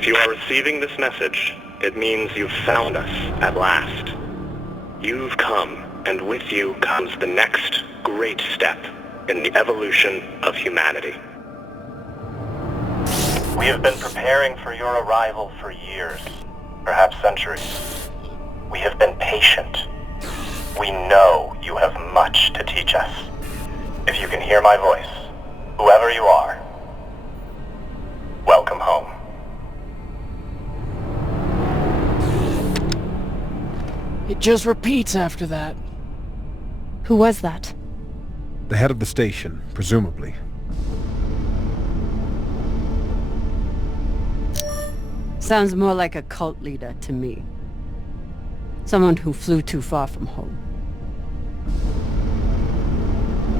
If you are receiving this message, it means you've found us at last. You've come, and with you comes the next great step in the evolution of humanity. We have been preparing for your arrival for years, perhaps centuries. We have been patient. We know you have much to teach us. If you can hear my voice, whoever you are, welcome home. It just repeats after that. Who was that? The head of the station, presumably. Sounds more like a cult leader to me. Someone who flew too far from home.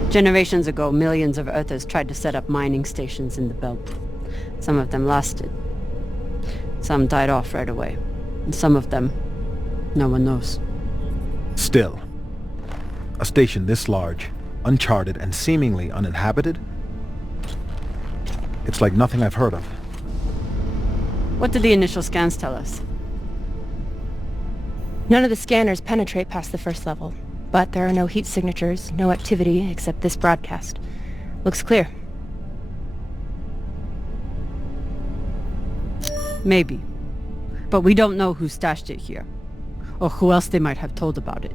Generations ago, millions of Earthers tried to set up mining stations in the belt. Some of them lasted. Some died off right away. And some of them, no one knows. Still, a station this large, uncharted, and seemingly uninhabited? It's like nothing I've heard of. What did the initial scans tell us? None of the scanners penetrate past the first level, but there are no heat signatures, no activity except this broadcast. Looks clear. Maybe. But we don't know who stashed it here. Or who else they might have told about it.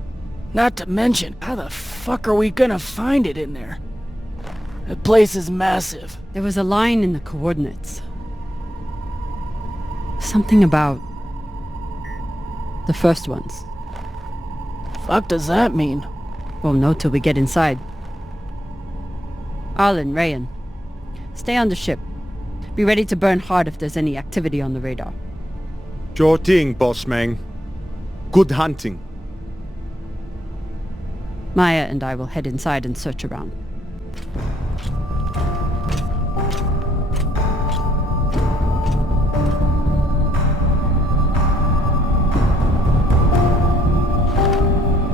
Not to mention, how the fuck are we gonna find it in there? The place is massive. There was a line in the coordinates. Something about the first ones. Fuck does that mean? Won't know till we get inside. Arlen, Rayan, stay on the ship. Be ready to burn hard if there's any activity on the radar. Sure thing, boss man. Good hunting. Maya and I will head inside and search around.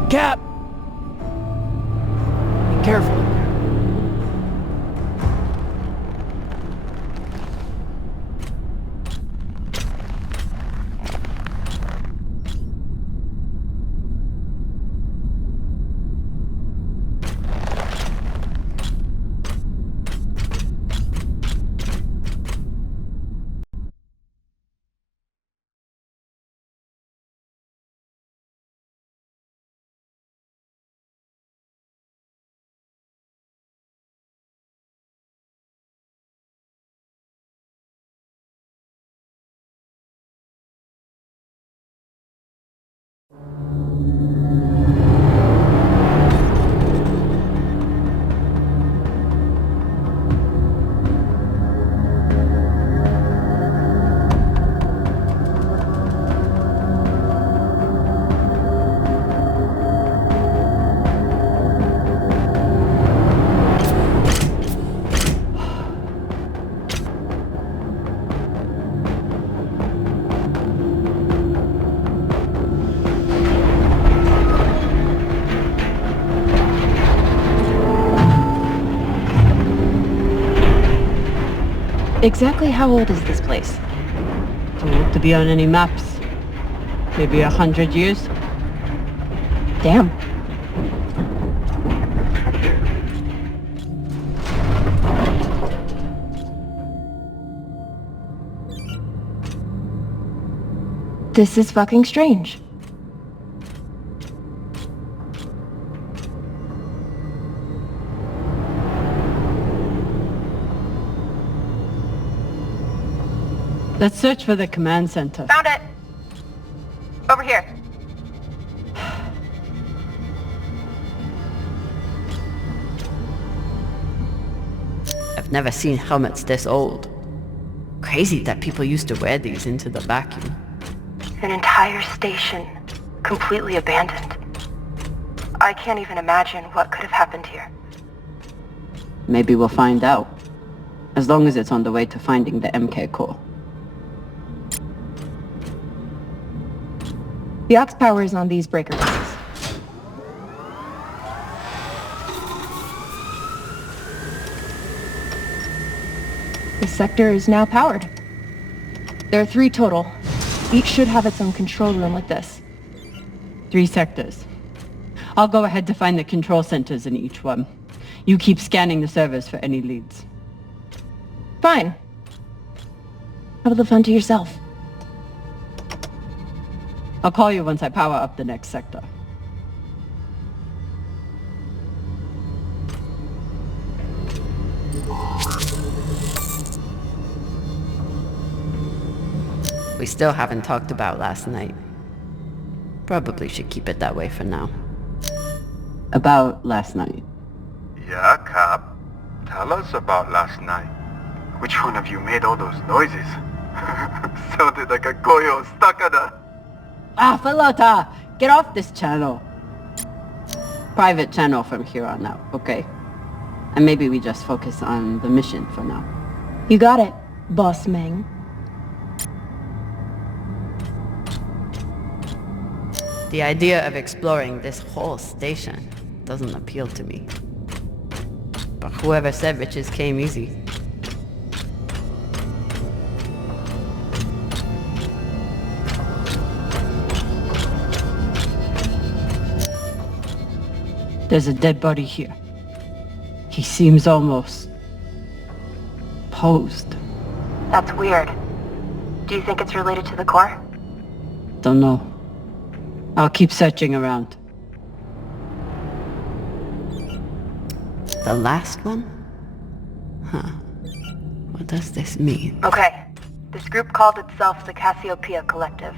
Cap! Be careful. Exactly how old is this place? Don't look to be on any maps. Maybe 100 years? Damn. This is fucking strange. Let's search for the command center. Found it! Over here. I've never seen helmets this old. Crazy that people used to wear these into the vacuum. An entire station, completely abandoned. I can't even imagine what could have happened here. Maybe we'll find out. As long as it's on the way to finding the MK core. The aux power is on these breaker boxes. The sector is now powered. There are 3 total. Each should have its own control room like this. 3 sectors. I'll go ahead to find the control centers in each one. You keep scanning the servers for any leads. Fine. Have the fun to yourself. I'll call you once I power up the next sector. We still haven't talked about last night. Probably should keep it that way for now. About last night. Yeah, Cap. Tell us about last night. Which one of you made all those noises? Sounded like a coyo stuck at a... Ah, Filota! Get off this channel! Private channel from here on out, okay? And maybe we just focus on the mission for now. You got it, Boss Meng. The idea of exploring this whole station doesn't appeal to me. But whoever said riches came easy. There's a dead body here. He seems almost... posed. That's weird. Do you think it's related to the core? Don't know. I'll keep searching around. The last one? Huh. What does this mean? Okay. This group called itself the Cassiopeia Collective.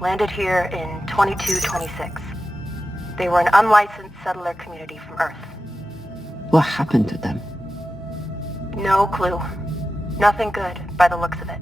Landed here in 2226. They were an unlicensed settler community from Earth. What happened to them? No clue. Nothing good, by the looks of it.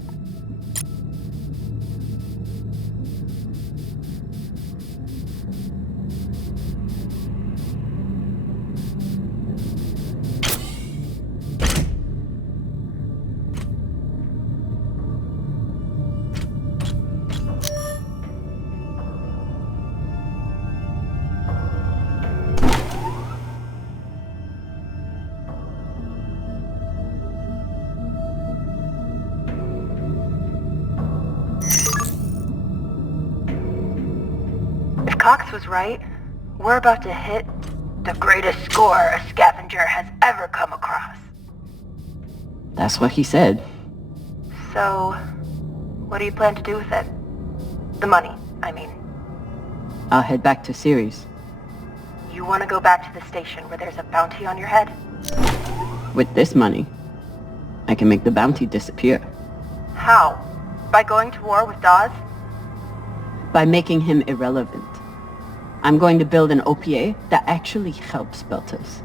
Cox was right. We're about to hit the greatest score a scavenger has ever come across. That's what he said. So, what do you plan to do with it? The money, I mean. I'll head back to Ceres. You want to go back to the station where there's a bounty on your head? With this money, I can make the bounty disappear. How? By going to war with Dawes? By making him irrelevant. I'm going to build an OPA that actually helps Belters.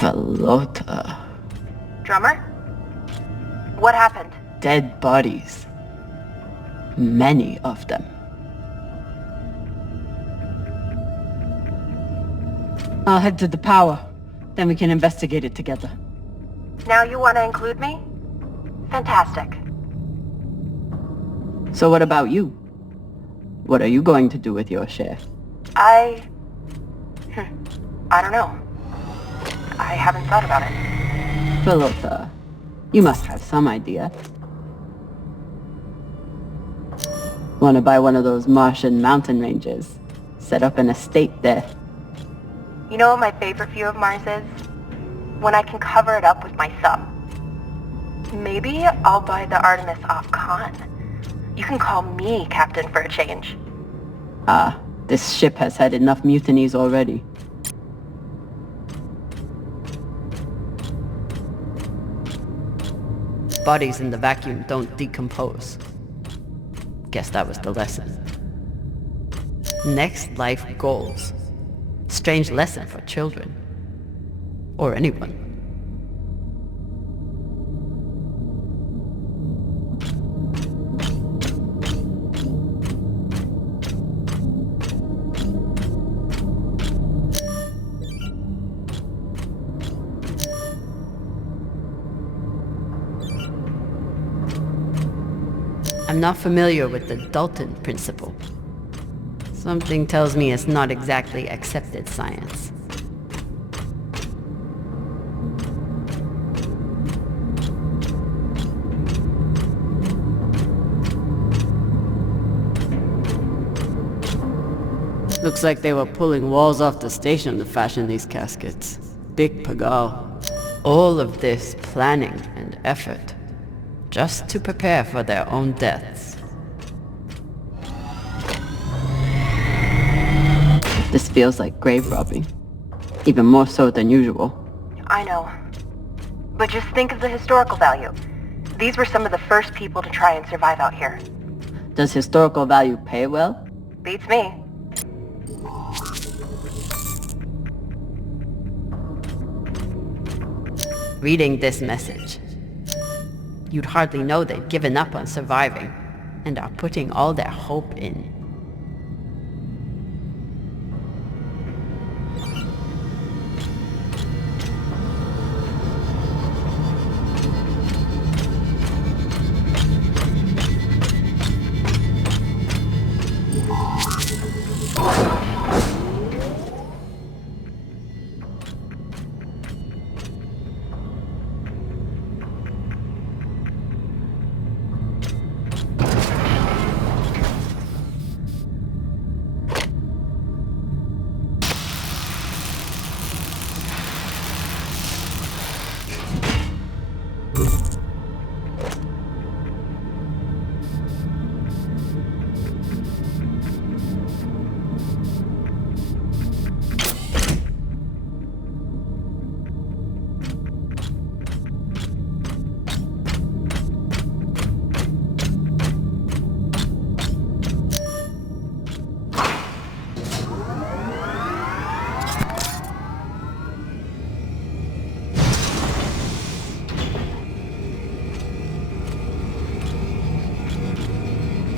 Filota. Drummer? What happened? Dead bodies. Many of them. I'll head to the power. Then we can investigate it together. Now you want to include me? Fantastic. So what about you? What are you going to do with your share? I don't know. I haven't thought about it. Filota, you must have some idea. Want to buy one of those Martian mountain ranges? Set up an estate there. You know what my favorite view of Mars is? When I can cover it up with my thumb. Maybe I'll buy the Artemis off Khan. You can call me Captain for a change. Ah, this ship has had enough mutinies already. Bodies in the vacuum don't decompose. Guess that was the lesson. Next life goals. Strange lesson for children. Or anyone. I'm not familiar with the Dalton principle. Something tells me it's not exactly accepted science. Looks like they were pulling walls off the station to fashion these caskets. Big pagal. All of this planning and effort, just to prepare for their own deaths. This feels like grave robbing. Even more so than usual. I know. But just think of the historical value. These were some of the first people to try and survive out here. Does historical value pay well? Beats me. Reading this message, you'd hardly know they've given up on surviving and are putting all their hope in.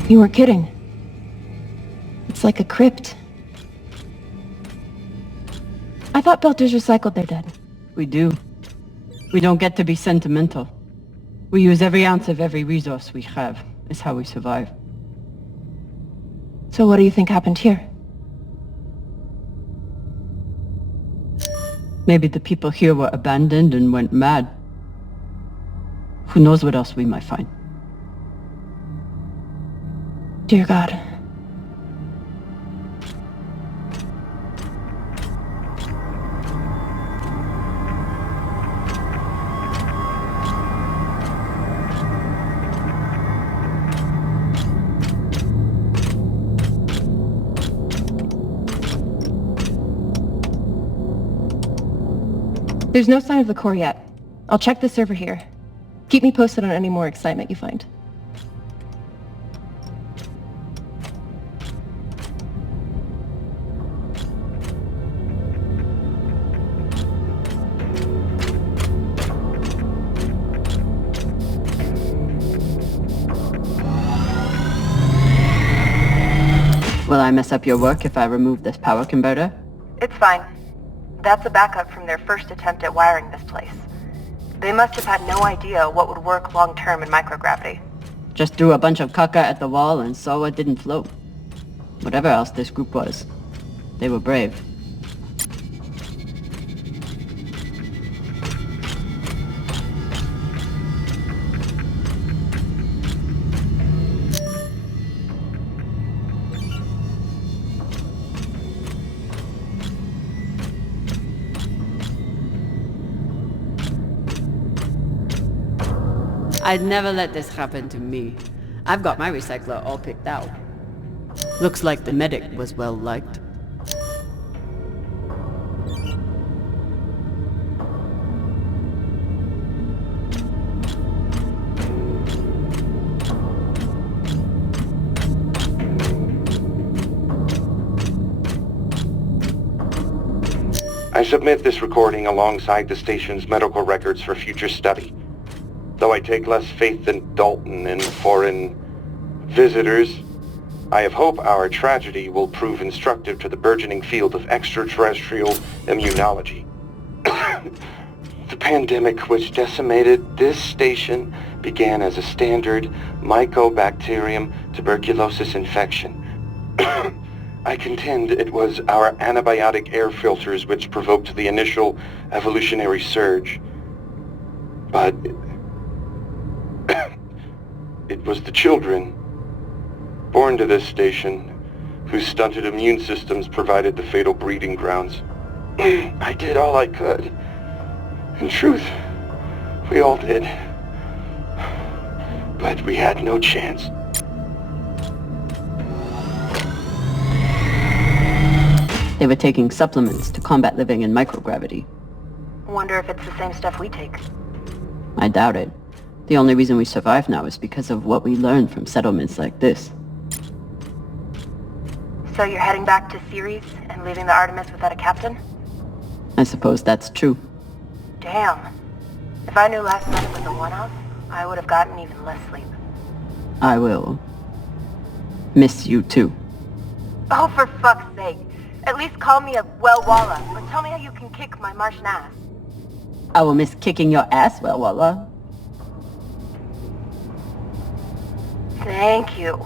You were kidding. It's like a crypt. I thought Belters recycled their dead. We do. We don't get to be sentimental. We use every ounce of every resource we have. It's how we survive. So what do you think happened here? Maybe the people here were abandoned and went mad. Who knows what else we might find. Dear God. There's no sign of the core yet. I'll check the server here. Keep me posted on any more excitement you find. Will I mess up your work if I remove this power converter? It's fine. That's a backup from their first attempt at wiring this place. They must have had no idea what would work long-term in microgravity. Just threw a bunch of caca at the wall and saw it didn't float. Whatever else this group was, they were brave. I'd never let this happen to me. I've got my recycler all picked out. Looks like the medic was well liked. I submit this recording alongside the station's medical records for future study. Though I take less faith than Dalton in foreign visitors, I have hope our tragedy will prove instructive to the burgeoning field of extraterrestrial immunology. The pandemic which decimated this station began as a standard Mycobacterium tuberculosis infection. I contend it was our antibiotic air filters which provoked the initial evolutionary surge. But it was the children born to this station whose stunted immune systems provided the fatal breeding grounds. I did all I could. In truth, we all did. But we had no chance. They were taking supplements to combat living in microgravity. Wonder if it's the same stuff we take. I doubt it. The only reason we survive now is because of what we learned from settlements like this. So you're heading back to Ceres and leaving the Artemis without a captain? I suppose that's true. Damn. If I knew last night was a one-off, I would have gotten even less sleep. I will miss you too. Oh, for fuck's sake. At least call me a well-walla, or tell me how you can kick my Martian ass. I will miss kicking your ass, well, Walla. Thank you.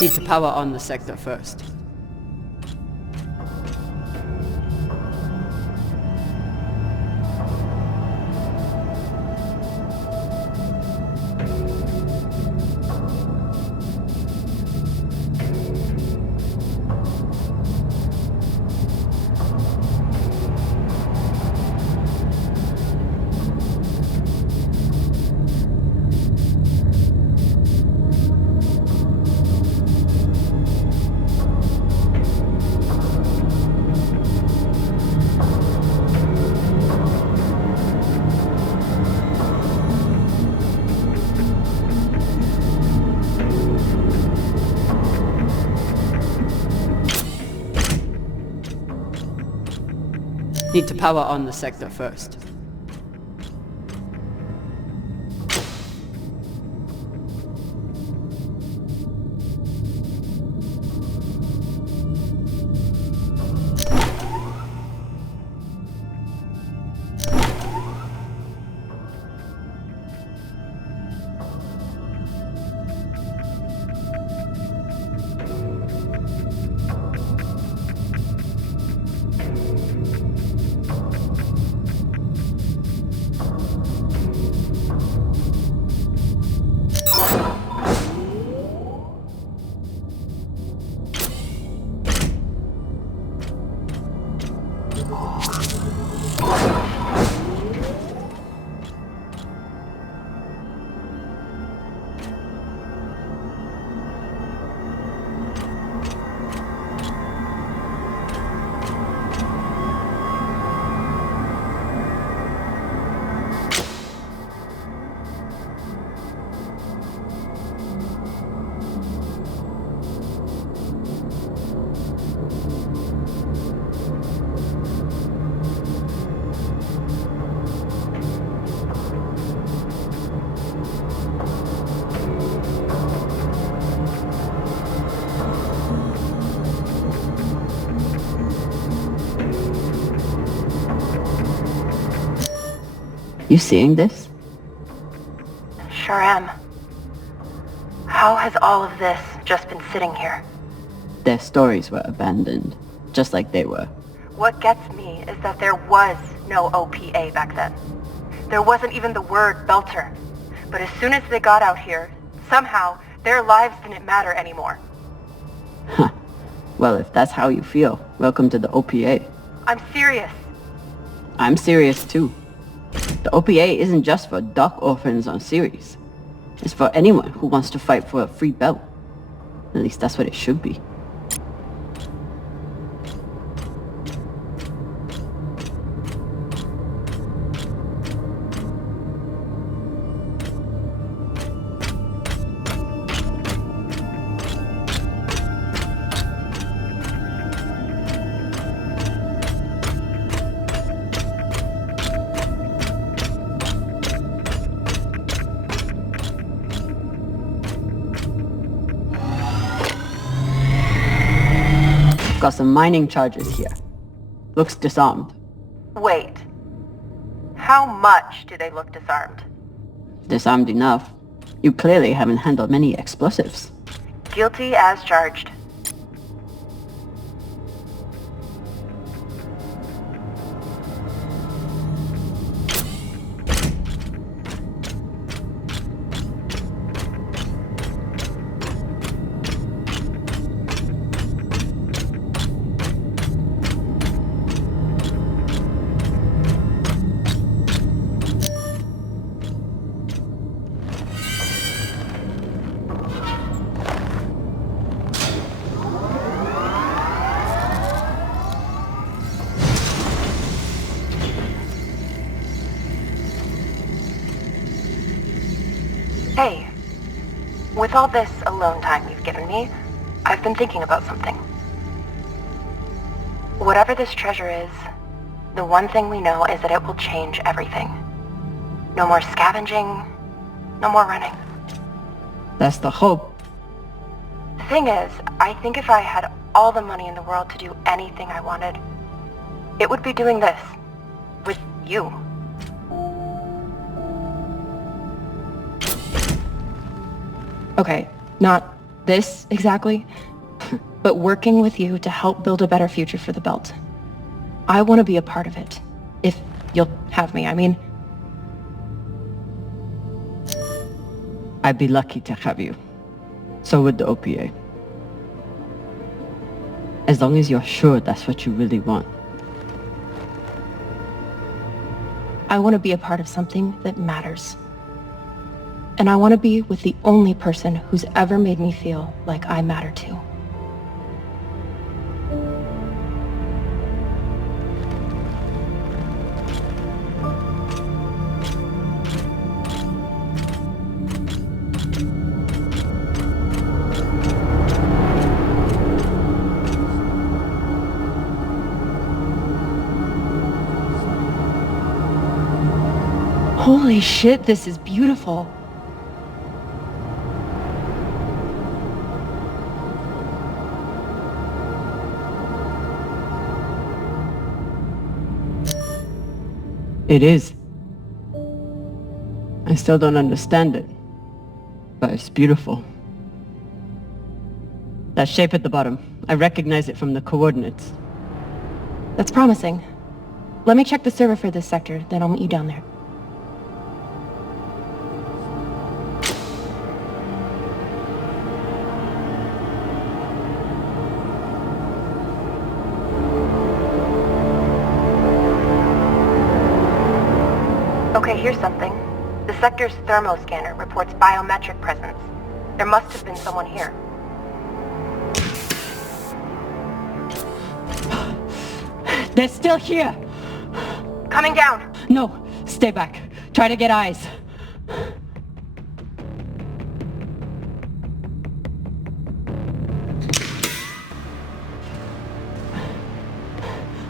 Need to power on the sector first. Need to power on the sector first. You seeing this? Sure am. How has all of this just been sitting here? Their stories were abandoned, just like they were. What gets me is that there was no OPA back then. There wasn't even the word Belter. But as soon as they got out here, somehow, their lives didn't matter anymore. Huh. Well, if that's how you feel, welcome to the OPA. I'm serious. I'm serious too. The OPA isn't just for dock orphans on Ceres. It's for anyone who wants to fight for a free belt. At least that's what it should be. Got some mining charges here. Looks disarmed. Wait. How much do they look disarmed? Disarmed enough. You clearly haven't handled many explosives. Guilty as charged. Hey, with all this alone time you've given me, I've been thinking about something. Whatever this treasure is, the one thing we know is that it will change everything. No more scavenging, no more running. That's the hope. The thing is, I think if I had all the money in the world to do anything I wanted, it would be doing this. With you. Okay, not this exactly, but working with you to help build a better future for the Belt. I want to be a part of it. If you'll have me, I mean. I'd be lucky to have you. So would the OPA. As long as you're sure that's what you really want. I want to be a part of something that matters. And I want to be with the only person who's ever made me feel like I matter too. Holy shit, this is beautiful. It is. I still don't understand it, but it's beautiful. That shape at the bottom, I recognize it from the coordinates. That's promising. Let me check the server for this sector, then I'll meet you down there. Okay, here's something. The sector's thermoscanner reports biometric presence. There must have been someone here. They're still here! Coming down! No, stay back. Try to get eyes.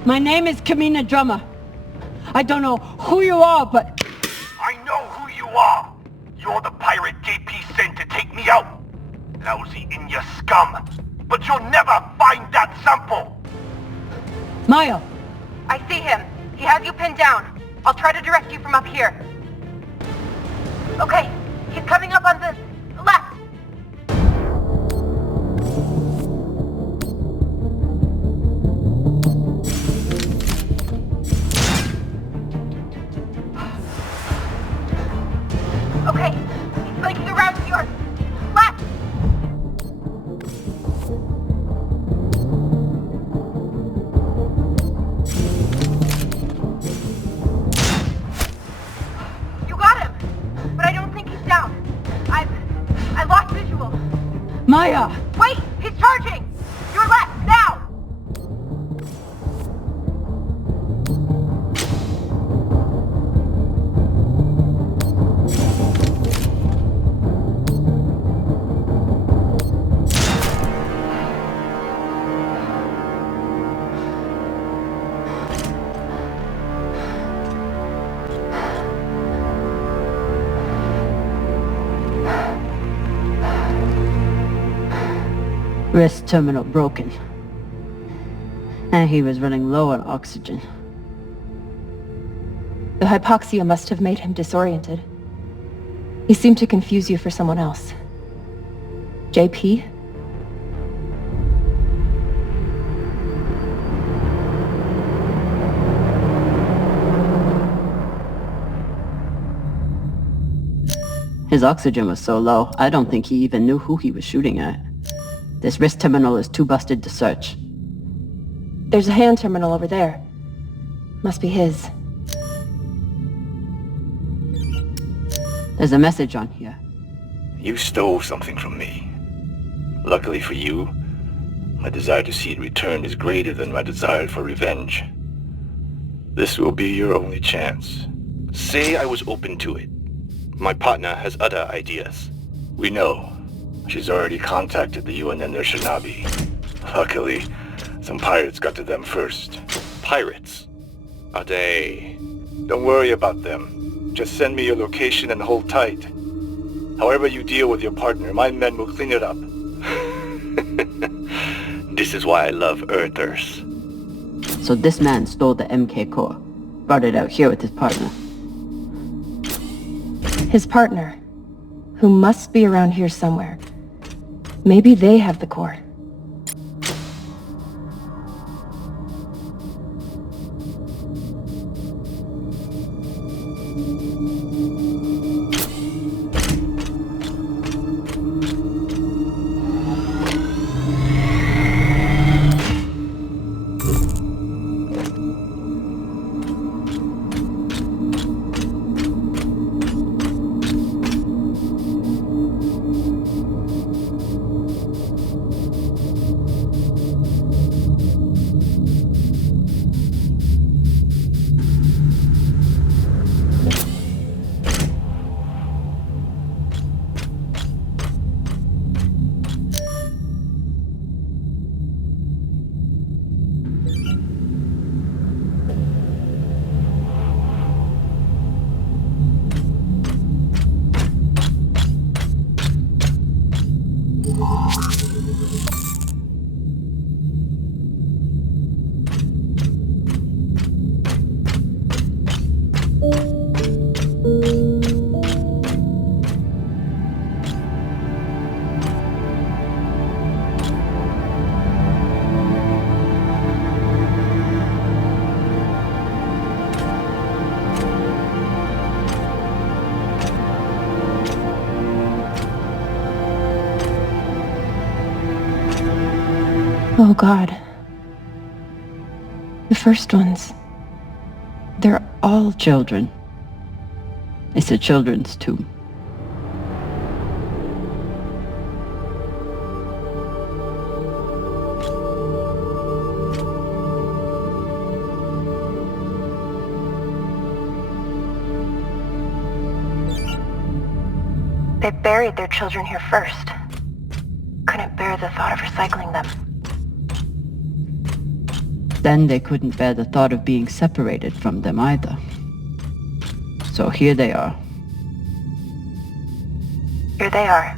My name is Camina Drummer. I don't know who you are, but... I know who you are! You're the pirate JP sent to take me out! Lousy in your scum! But you'll never find that sample! Maya! I see him. He has you pinned down. I'll try to direct you from up here. Okay, he's coming up on the left. Okay, he's flanking around to your left. You got him, but I don't think he's down. I lost visual. Maya! Wait, he's charging. Your left, now. Wrist terminal broken. And he was running low on oxygen. The hypoxia must have made him disoriented. He seemed to confuse you for someone else. JP? His oxygen was so low, I don't think he even knew who he was shooting at. This wrist terminal is too busted to search. There's a hand terminal over there. Must be his. There's a message on here. You stole something from me. Luckily for you, my desire to see it returned is greater than my desire for revenge. This will be your only chance. Say I was open to it. My partner has other ideas. We know. She's already contacted the UN and their shinabi. Luckily, some pirates got to them first. Pirates? Are they? Don't worry about them. Just send me your location and hold tight. However you deal with your partner, my men will clean it up. This is why I love Earthers. So this man stole the MK core, brought it out here with his partner. His partner, who must be around here somewhere. Maybe they have the core. Oh God. The first ones. They're all children. It's a children's tomb. They buried their children here first. Couldn't bear the thought of recycling them. Then they couldn't bear the thought of being separated from them either. So here they are. Here they are.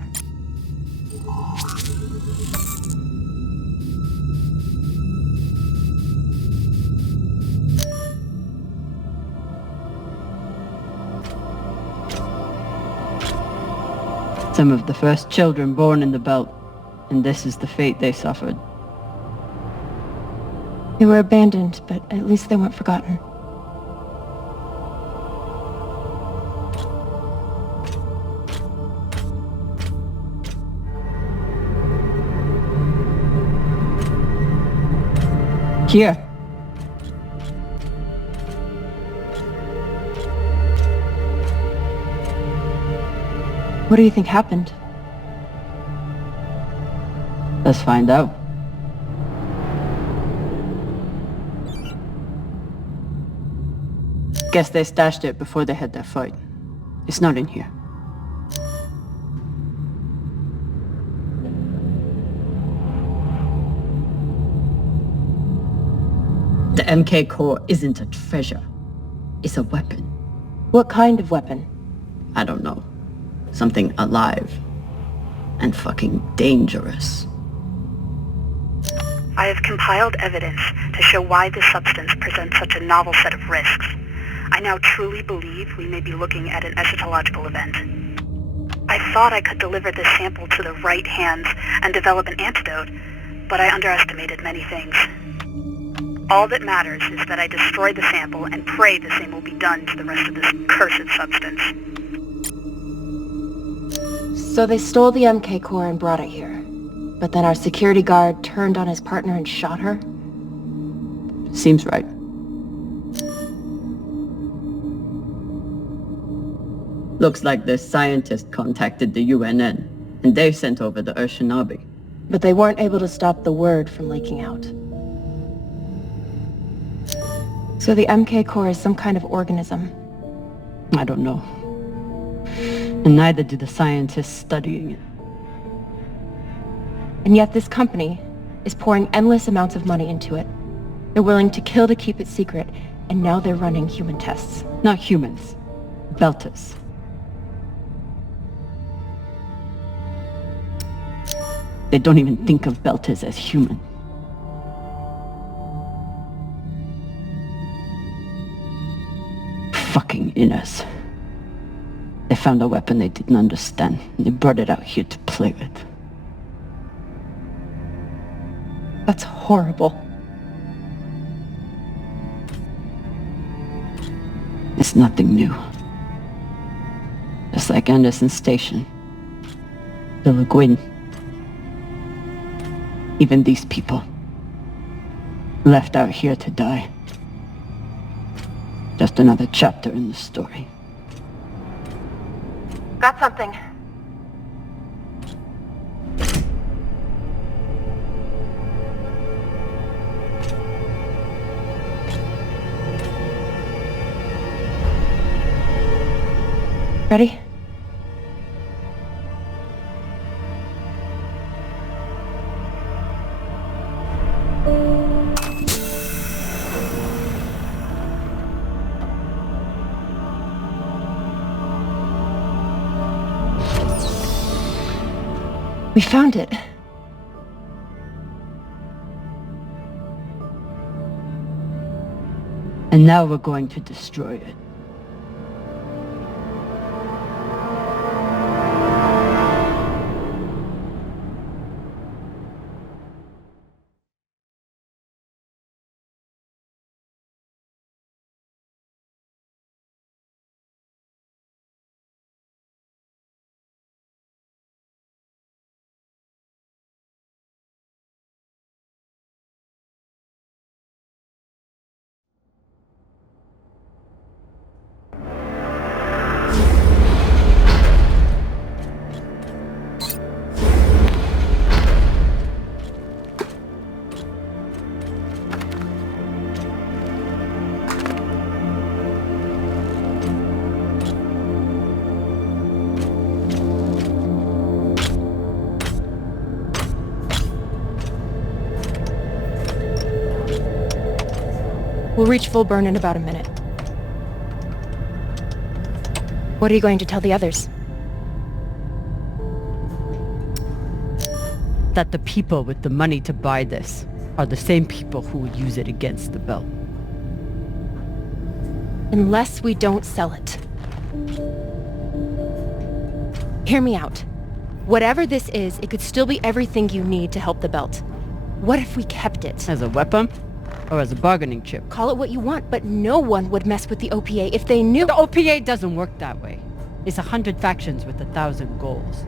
Some of the first children born in the belt, and this is the fate they suffered. They were abandoned, but at least they weren't forgotten. Here. What do you think happened? Let's find out. Guess they stashed it before they had their fight. It's not in here. The MK core isn't a treasure. It's a weapon. What kind of weapon? I don't know. Something alive. And fucking dangerous. I have compiled evidence to show why this substance presents such a novel set of risks. I now truly believe we may be looking at an eschatological event. I thought I could deliver this sample to the right hands and develop an antidote, but I underestimated many things. All that matters is that I destroy the sample and pray the same will be done to the rest of this cursed substance. So they stole the MK core and brought it here. But then our security guard turned on his partner and shot her? Seems right. Looks like this scientist contacted the UNN, and they sent over the Urshinabi. But they weren't able to stop the word from leaking out. So the MK core is some kind of organism. I don't know. And neither do the scientists studying it. And yet this company is pouring endless amounts of money into it. They're willing to kill to keep it secret, and now they're running human tests. Not humans. Belters. They don't even think of Belters as human. Fucking inners. They found a weapon they didn't understand, and they brought it out here to play with. That's horrible. It's nothing new. Just like Anderson Station. The Le Guin. Even these people. Left out here to die. Just another chapter in the story. Got something. Ready? We found it. And now we're going to destroy it. We'll reach full burn in about a minute. What are you going to tell the others? That the people with the money to buy this are the same people who would use it against the belt. Unless we don't sell it. Hear me out. Whatever this is, it could still be everything you need to help the belt. What if we kept it? As a weapon? Or as a bargaining chip? Call it what you want, but no one would mess with the OPA if they knew— The OPA doesn't work that way. It's 100 factions with 1,000 goals.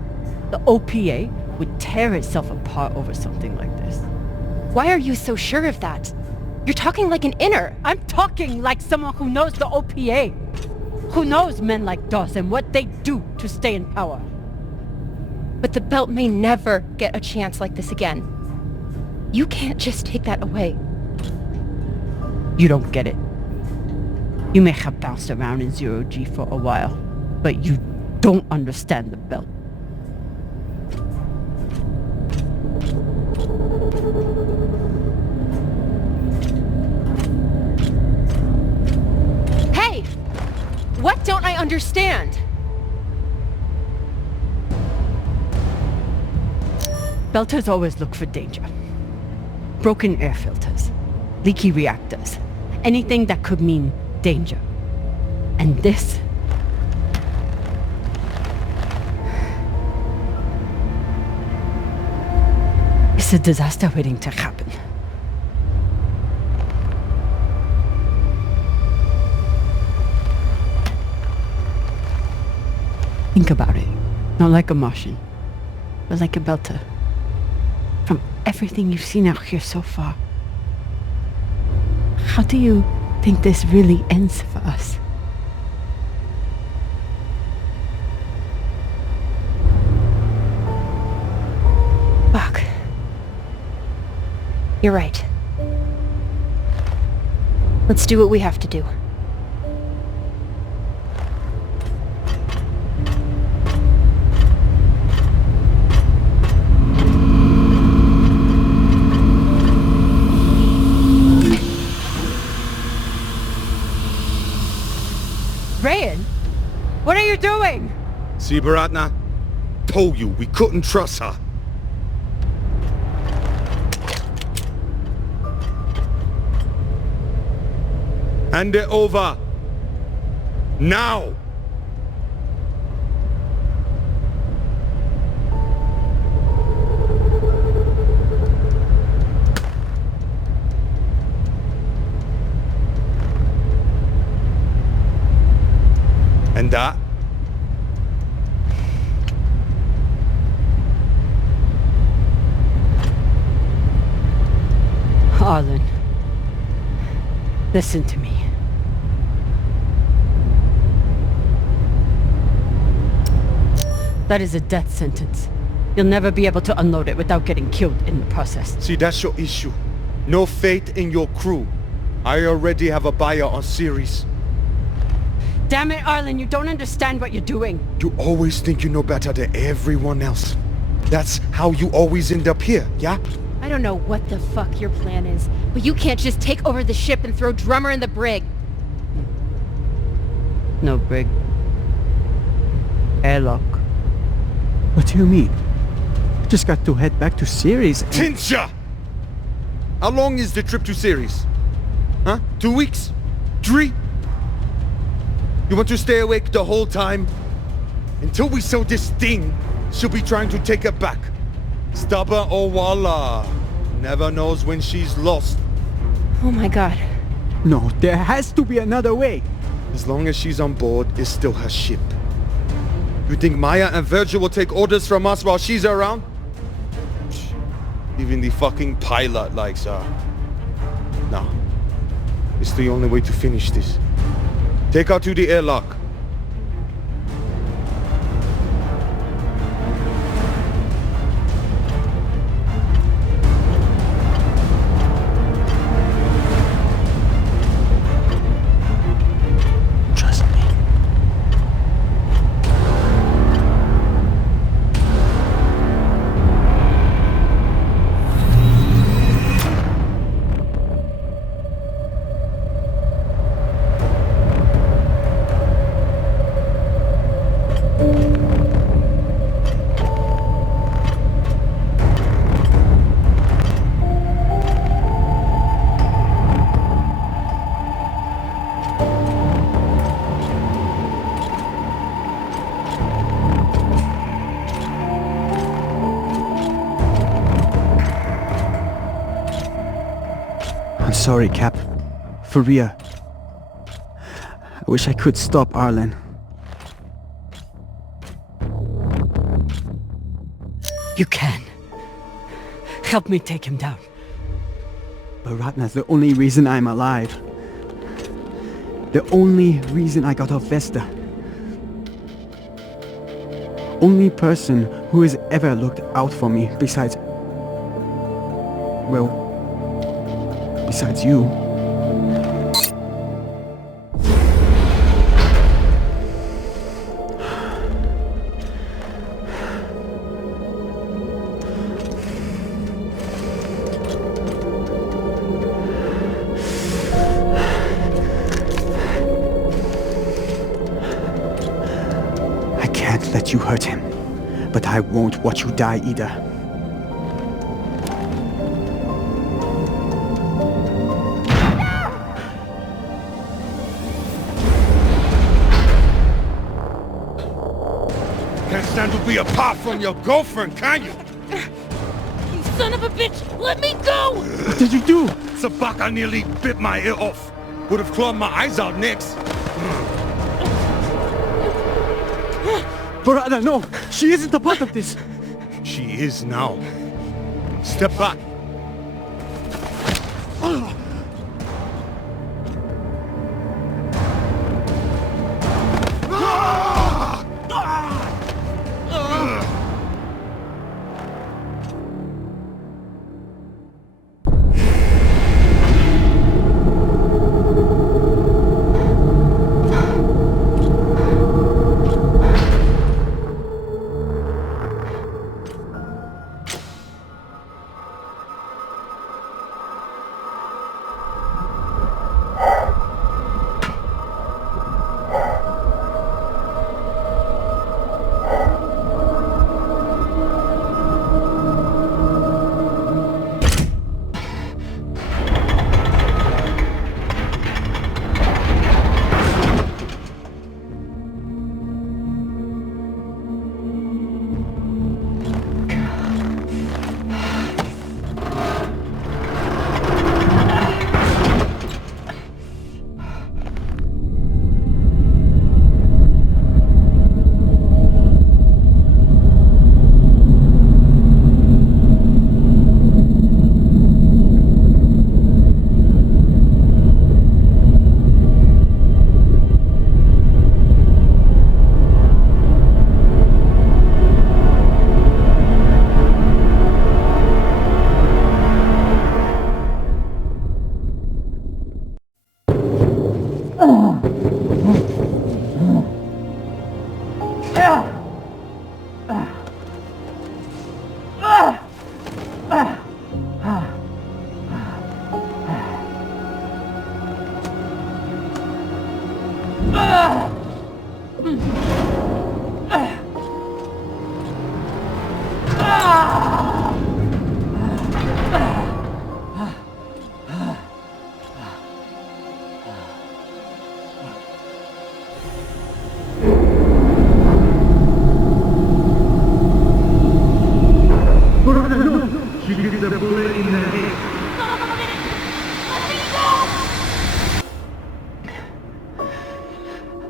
The OPA would tear itself apart over something like this. Why are you so sure of that? You're talking like an inner. I'm talking like someone who knows the OPA. Who knows men like Doss and what they do to stay in power. But the belt may never get a chance like this again. You can't just take that away. You don't get it. You may have bounced around in 0G for a while, but you don't understand the belt. Hey! What don't I understand? Belters always look for danger. Broken air filters, leaky reactors, anything that could mean danger. And this... it's a disaster waiting to happen. Think about it. Not like a Martian, but like a Belter. From everything you've seen out here so far, how do you think this really ends for us? Fuck. You're right. Let's do what we have to do. Rayan, what are you doing? See, Baratna? Told you we couldn't trust her. Hand it over. Now! And that? Arlen, listen to me. That is a death sentence. You'll never be able to unload it without getting killed in the process. See, that's your issue. No faith in your crew. I already have a buyer on series. Damn it, Arlen, you don't understand what you're doing. You always think you know better than everyone else. That's how you always end up here, yeah? I don't know what the fuck your plan is, but you can't just take over the ship and throw Drummer in the brig. No brig. Airlock. What do you mean? I just got to head back to Ceres and... Tinsha! How long is the trip to Ceres? Huh? 2 weeks? 3? You want to stay awake the whole time? Until we sell this thing, she'll be trying to take it back. Stubborn Owala. Never knows when she's lost. Oh my god. No, there has to be another way. As long as she's on board, it's still her ship. You think Maya and Virgil will take orders from us while she's around? Even the fucking pilot likes her. No. It's the only way to finish this. Take her to the airlock. Trust me. I'm sorry, Cap. For real. I wish I could stop Arlen. You can. Help me take him down. But Ratna's the only reason I'm alive. The only reason I got off Vesta. Only person who has ever looked out for me besides... well... besides you. Let you hurt him, but I won't watch you die either. Can't stand to be apart from your girlfriend, can you? You son of a bitch! Let me go! What did you do? Sabaka nearly bit my ear off. Would have clawed my eyes out next. Barada, no! She isn't a part of this! She is now. Step back.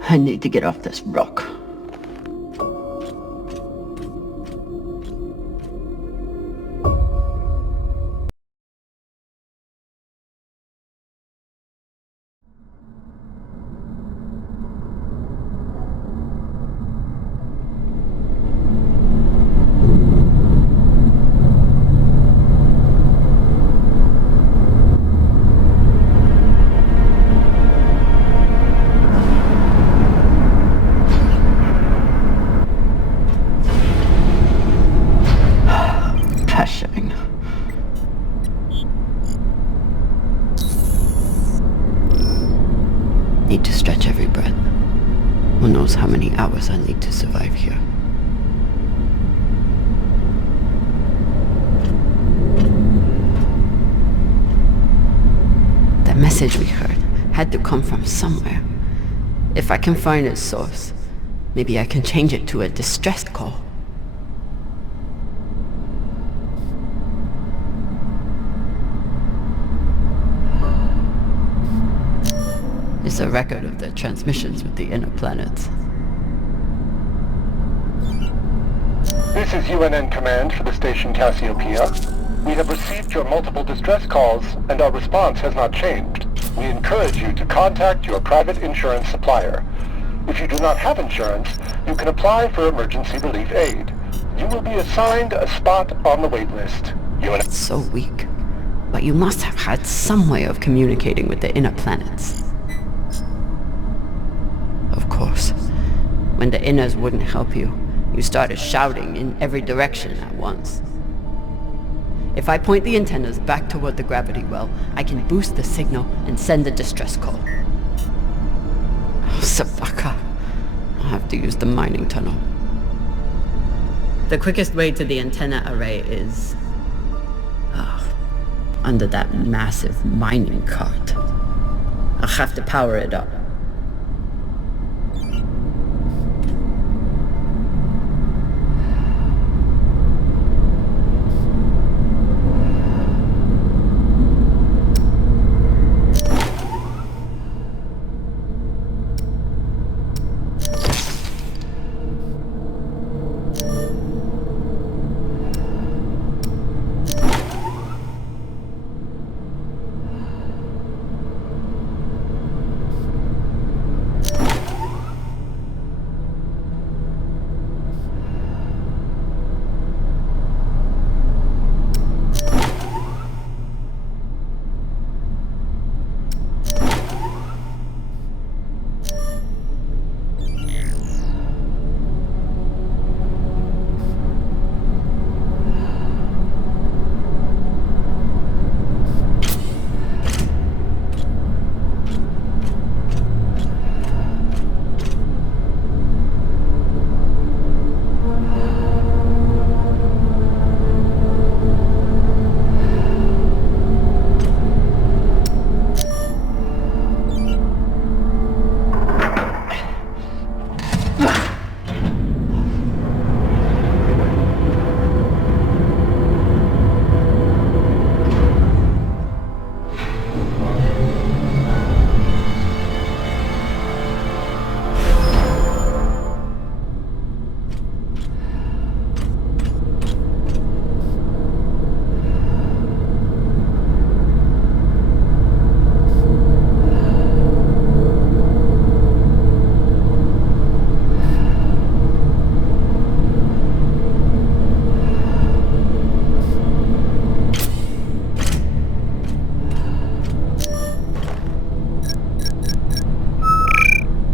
I need to get off this rock. Need to stretch every breath. Who knows how many hours I need to survive here. That message we heard had to come from somewhere. If I can find its source, maybe I can change it to a distress call. us a record of their transmissions with the inner planets. This is UNN Command for the station Cassiopeia. We have received your multiple distress calls, and our response has not changed. We encourage you to contact your private insurance supplier. If you do not have insurance, you can apply for emergency relief aid. You will be assigned a spot on the wait list. It's so weak. But you must have had some way of communicating with the inner planets. Of course, when the inners wouldn't help you, you started shouting in every direction at once. If I point the antennas back toward the gravity well, I can boost the signal and send a distress call. Oh, Sabaka. I'll have to use the mining tunnel. The quickest way to the antenna array is... under that massive mining cart. I'll have to power it up.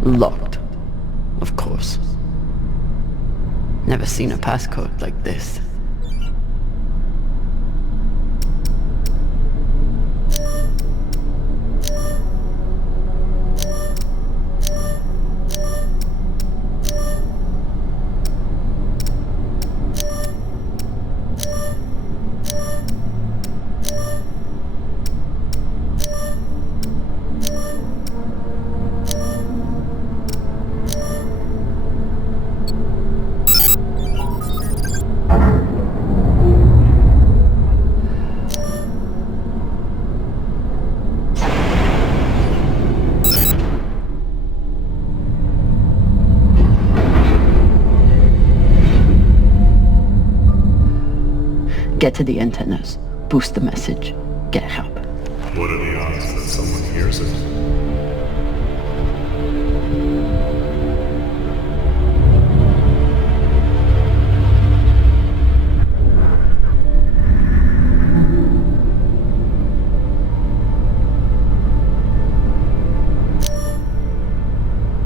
Locked. Of course. Never seen a passcode like this. Get to the antennas, boost the message, get help. What are the odds that someone hears it?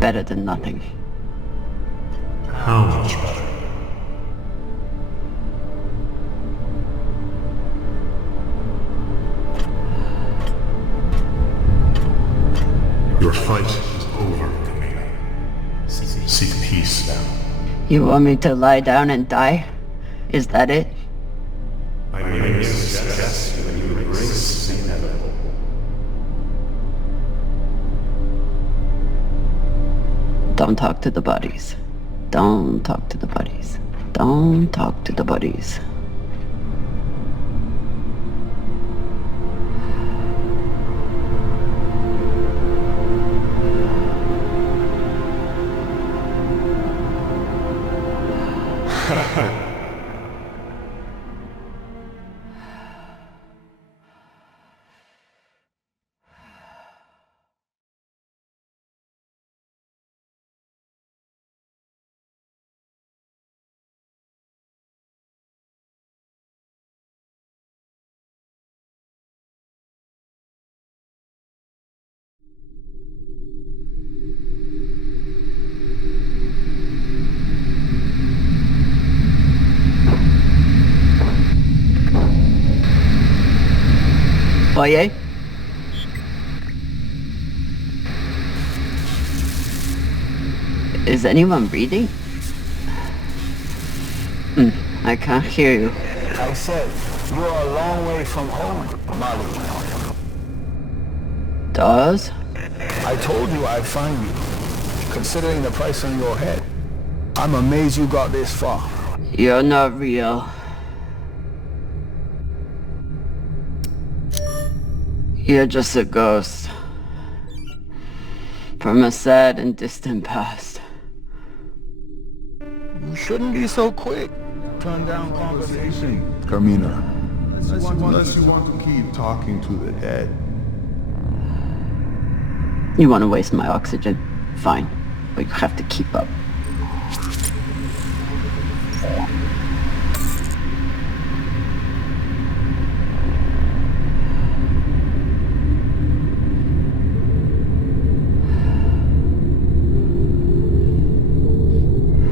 Better than nothing. How much better? Your fight is over, Camina. Seek peace now. You want me to lie down and die? Is that it? I may suggest that you embrace the inevitable. Don't talk to the bodies. Don't talk to the bodies. Don't talk to the bodies. Oye? Is anyone reading? I can't hear you. I said, you are a long way from home, Molly. Does? I told you I'd find you. Considering the price on your head, I'm amazed you got this far. You're not real. You're just a ghost. From a sad and distant past. You shouldn't be so quick. Turn down conversation, Camina. Unless you want to keep talking to the dead. You want to waste my oxygen? Fine. But you have to keep up.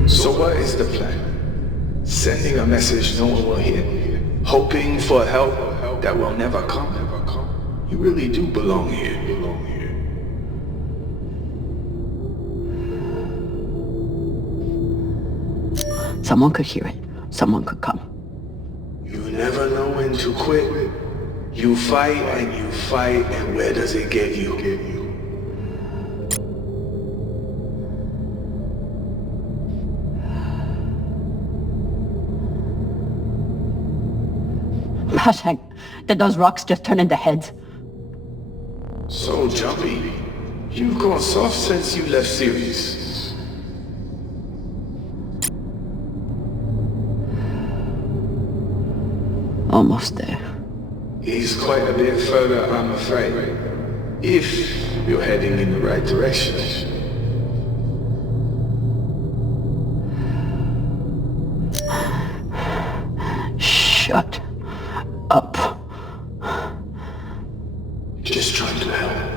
So what is the plan? Sending a message no one will hear? Hoping for help that will never come? You really do belong here. Someone could hear it. Someone could come. You never know when to quit. You fight, and where does it get you? Bashang, did those rocks just turn into heads? So jumpy. You've gone soft since you left Sirius. Almost there. He's quite a bit further, I'm afraid. If you're heading in the right direction. Shut up. Just trying to help.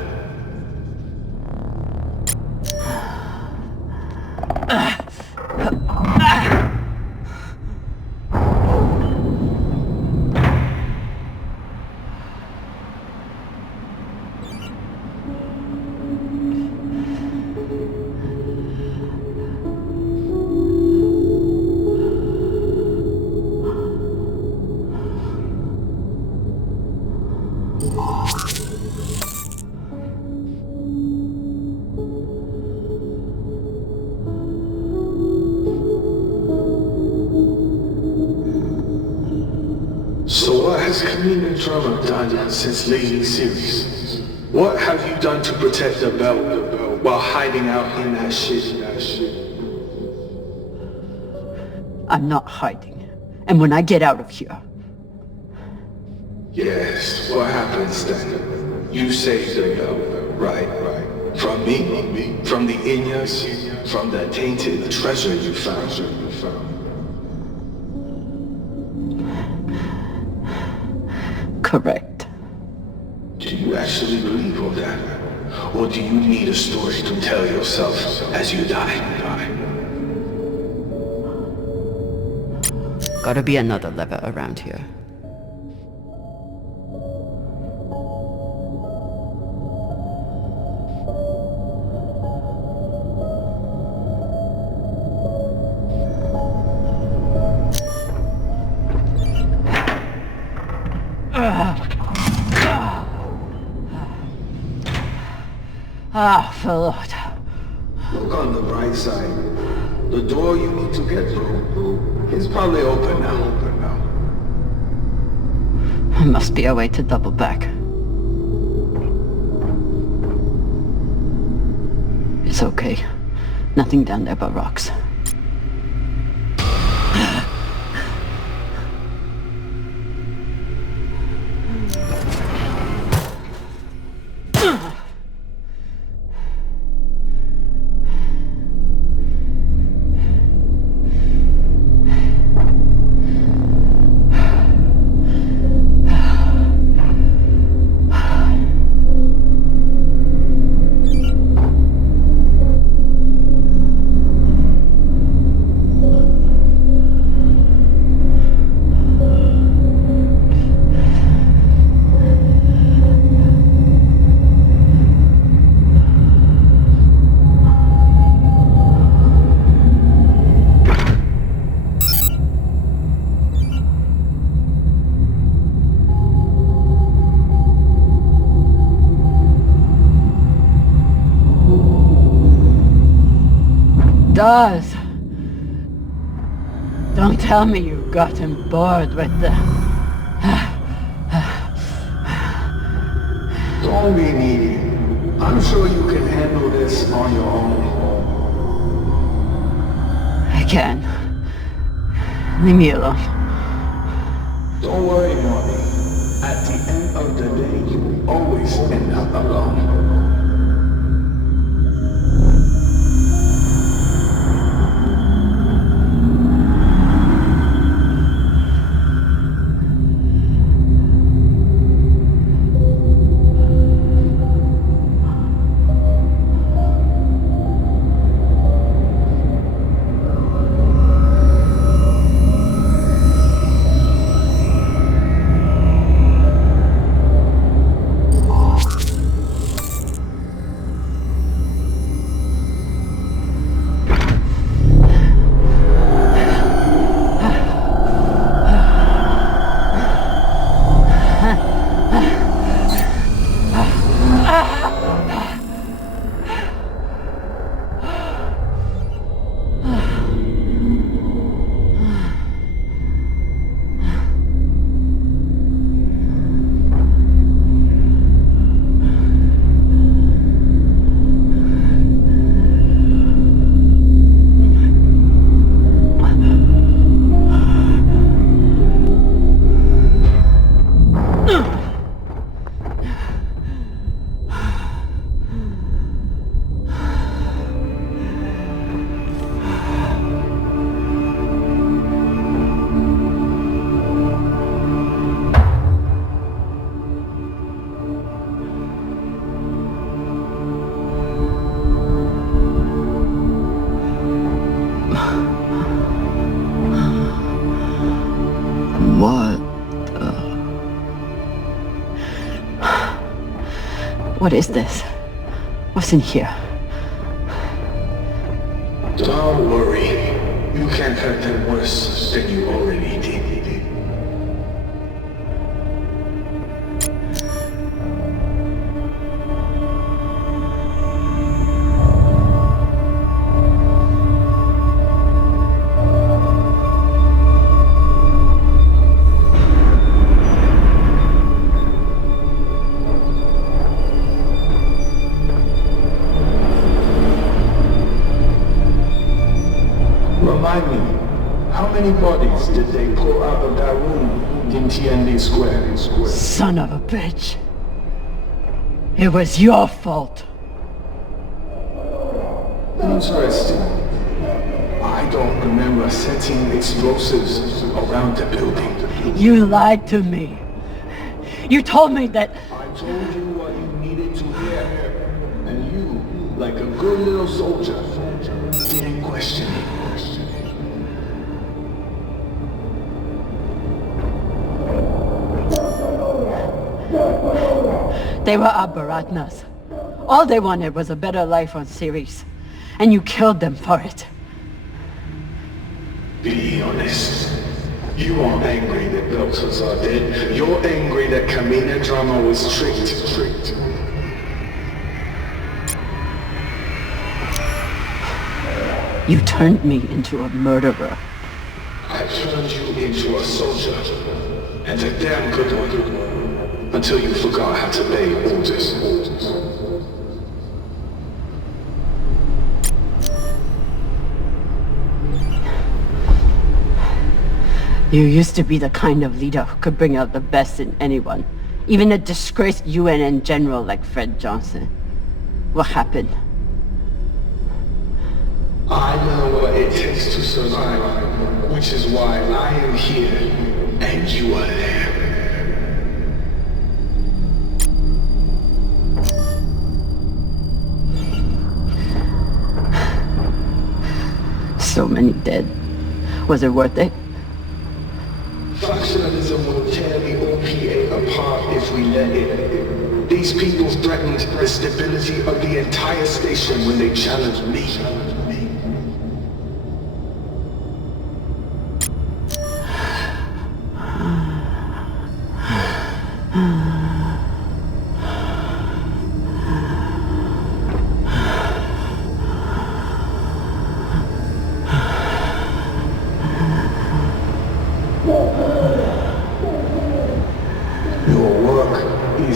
So what has Camina Drummer done since leaving Sirius? What have you done to protect the belt while hiding out in that shit? I'm not hiding. And when I get out of here... Yes, what happens then? You saved the belt, right? From me? From the Inyas? From the tainted treasure you found? Correct. Do you actually believe all that? Or do you need a story to tell yourself as you die? Gotta be another lever around here. Lord. Look on the bright side. The door you need to get through is probably open now. There must be a way to double back. It's okay. Nothing down there but rocks. does. Don't tell me you got him bored with the... Don't be needy. I'm sure you can handle this on your own. I can. Leave me alone. Don't worry, Marty. At the end of the day, you always end up alone. What is this? What's in here? Don't worry. You can't hurt them worse than you already did. Remind me, how many bodies did they pull out of that room in TND Square? Son of a bitch. It was your fault. Interesting. I don't remember setting explosives around the building. You lied to me. You told me that... I told you what you needed to hear. And you, like a good little soldier, didn't question it. They were our Baratnas. All they wanted was a better life on Ceres. And you killed them for it. Be honest. You aren't angry that Belters are dead. You're angry that Camina Drummer was tricked. You turned me into a murderer. I turned you into a soldier. And a damn good one. Until you forgot how to obey orders. You used to be the kind of leader who could bring out the best in anyone. Even a disgraced UNN general like Fred Johnson. What happened? I know what it takes to survive, which is why I am here, and you are there. So many dead. Was it worth it? Factionalism will tear the OPA apart if we let it. These people threatened the stability of the entire station when they challenged me.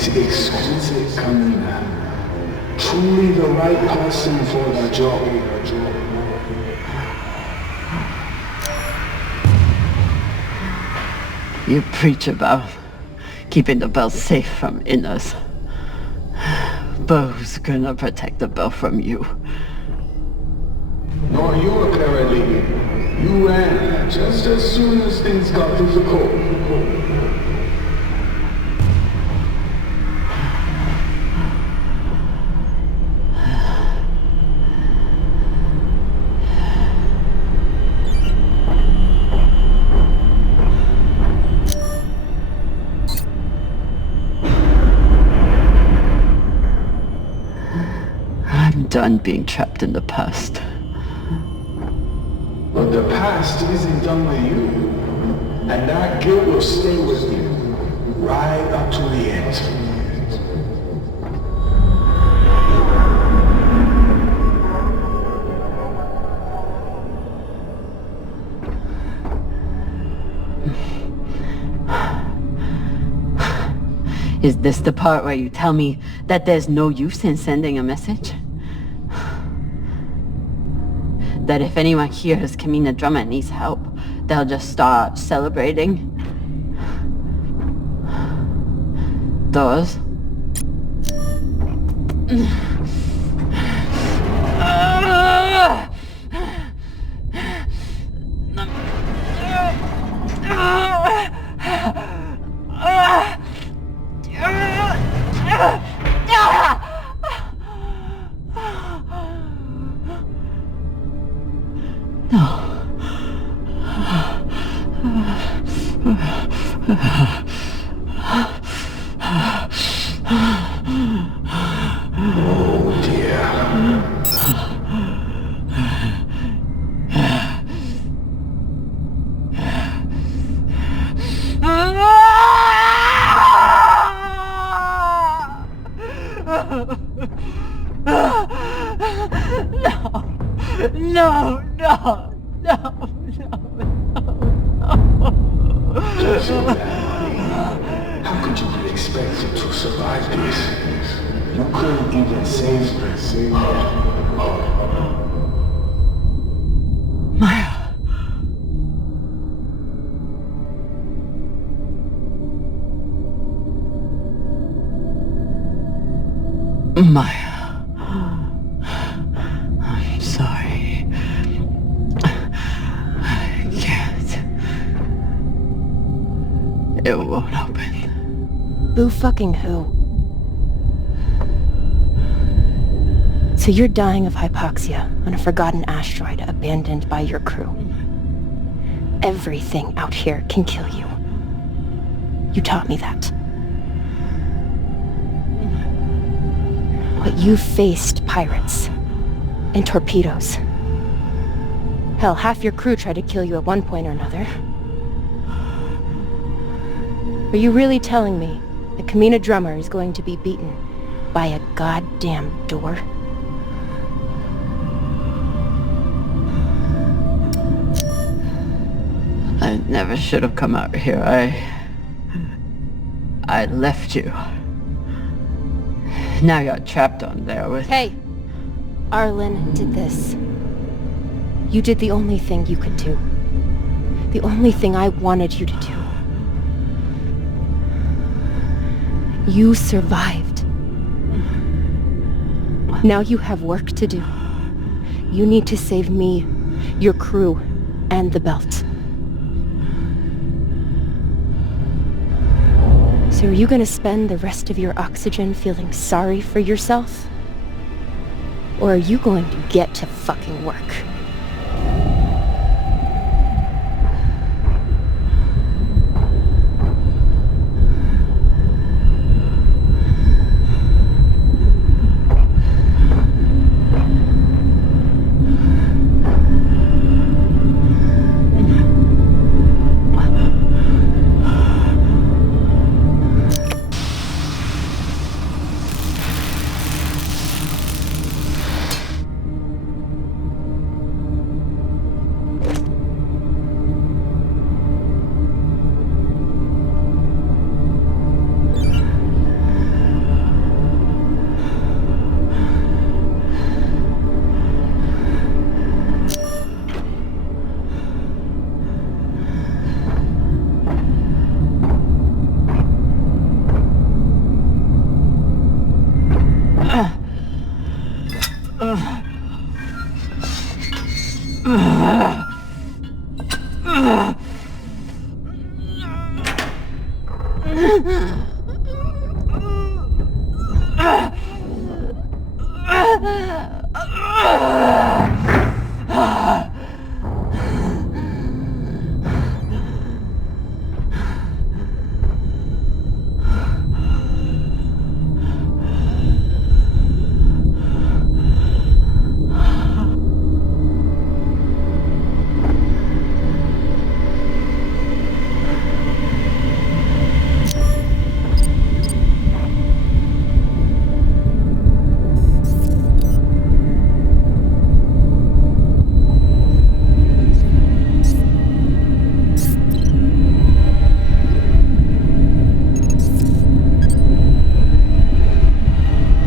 is exquisite, Camina. Truly the right person for the job. You preach about keeping the belt safe from inners. But who's gonna protect the belt from you? Nor you, apparently. You ran just as soon as things got difficult. I'm done being trapped in the past. But the past isn't done with you. And that guilt will stay with you. Right up to the end. Is this the part where you tell me that there's no use in sending a message? That if anyone hears Camina Drummer needs help, they'll just start celebrating? Those? Oh dear. No. How could you be expected to survive this? You couldn't even save her. Maya. Maya. I'm sorry. I can't. It won't open. Boo fucking who? So you're dying of hypoxia on a forgotten asteroid abandoned by your crew. Everything out here can kill you. You taught me that. But you faced pirates and torpedoes. Hell, half your crew tried to kill you at one point or another. Are you really telling me that Camina Drummer is going to be beaten by a goddamn door? I never should have come out here. I left you. Now you're trapped on there with... Hey! Arlen did this. You did the only thing you could do. The only thing I wanted you to do. You survived. Now you have work to do. You need to save me, your crew, and the belt. So are you gonna spend the rest of your oxygen feeling sorry for yourself? Or are you going to get to fucking work?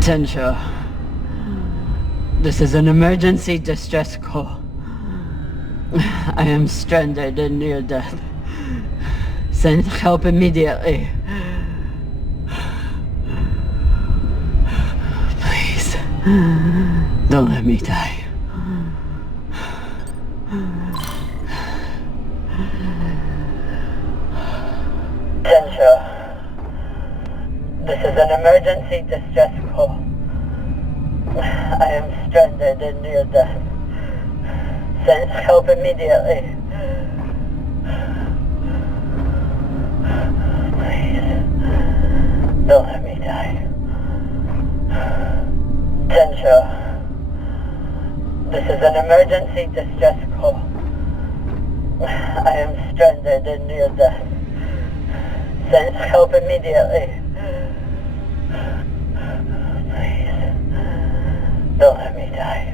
Attention. This is an emergency distress call. I am stranded and near death. Send help immediately. Please, don't let me die. Attention. This is an emergency distress call. I am stranded and near death. Send help immediately. Please, don't let me die. Attention. This is an emergency distress call. I am stranded and near death. Send help immediately. Don't let me die.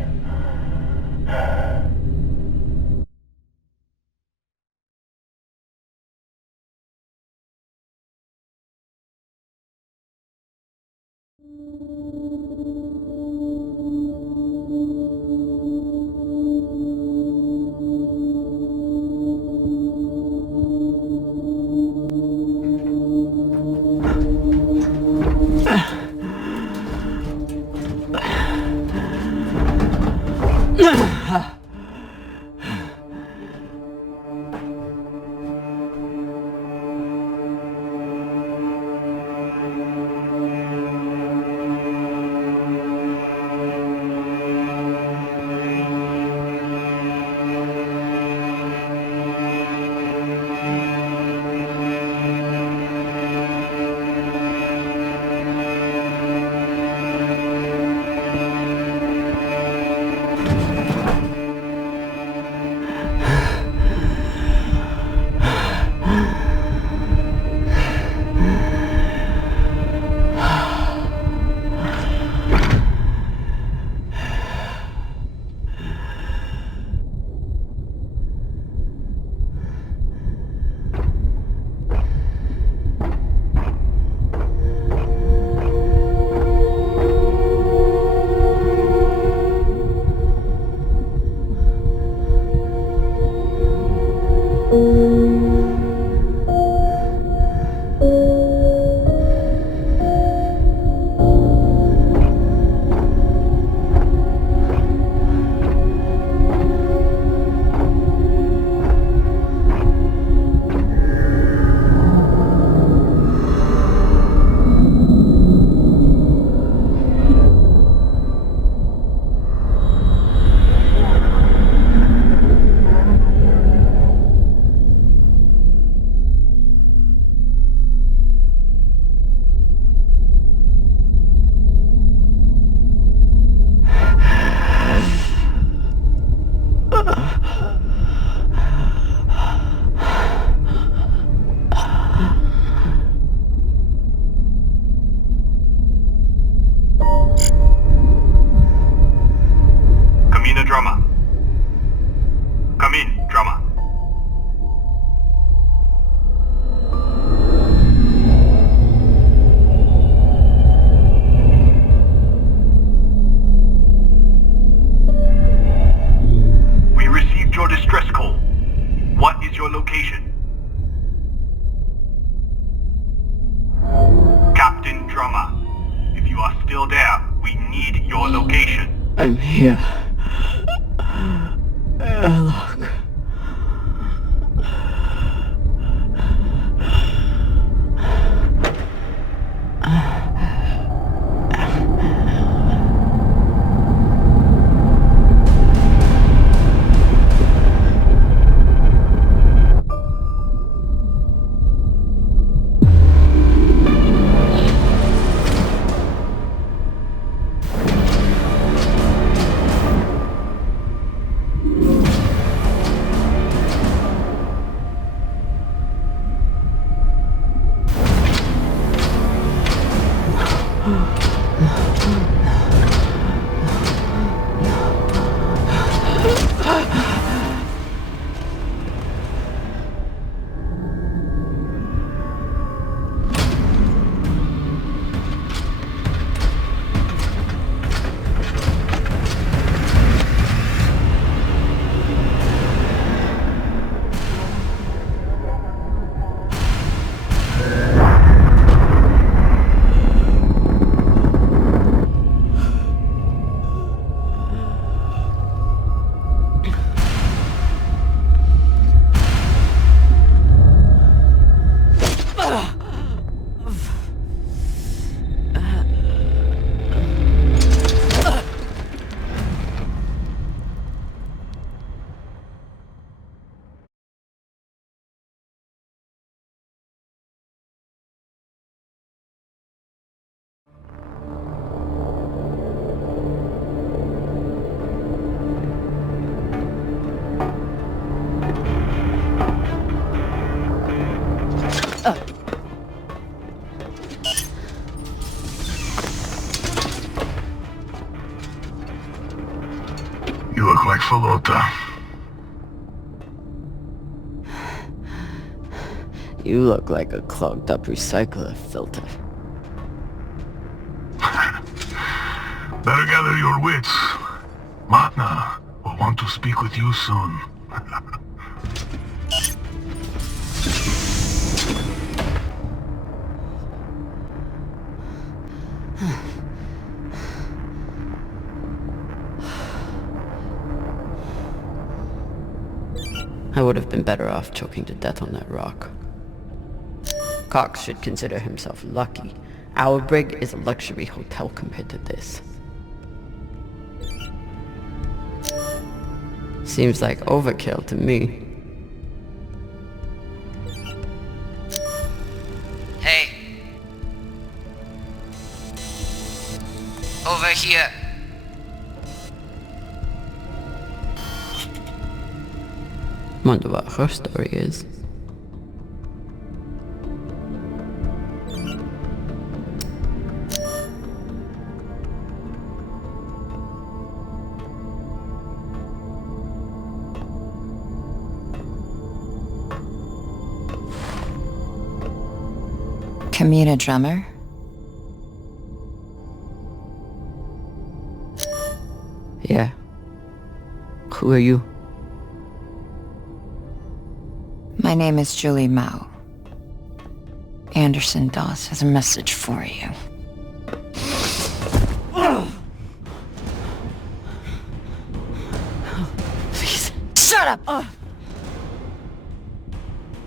Camina Drummer. Come in, Drummer. We received your distress call. What is your location? Captain Drummer, if you are still there, we Your location. I'm here. Look. You look like Falota. You look like a clogged up recycler filter. Better gather your wits. Matna will want to speak with you soon. I would have been better off choking to death on that rock. Cox should consider himself lucky. Our brig is a luxury hotel compared to this. Seems like overkill to me. Hey! Over here! Wonder what her story is. Camina Drummer? Yeah. Who are you? My name is Julie Mao. Anderson Doss has a message for you. Please. Shut up!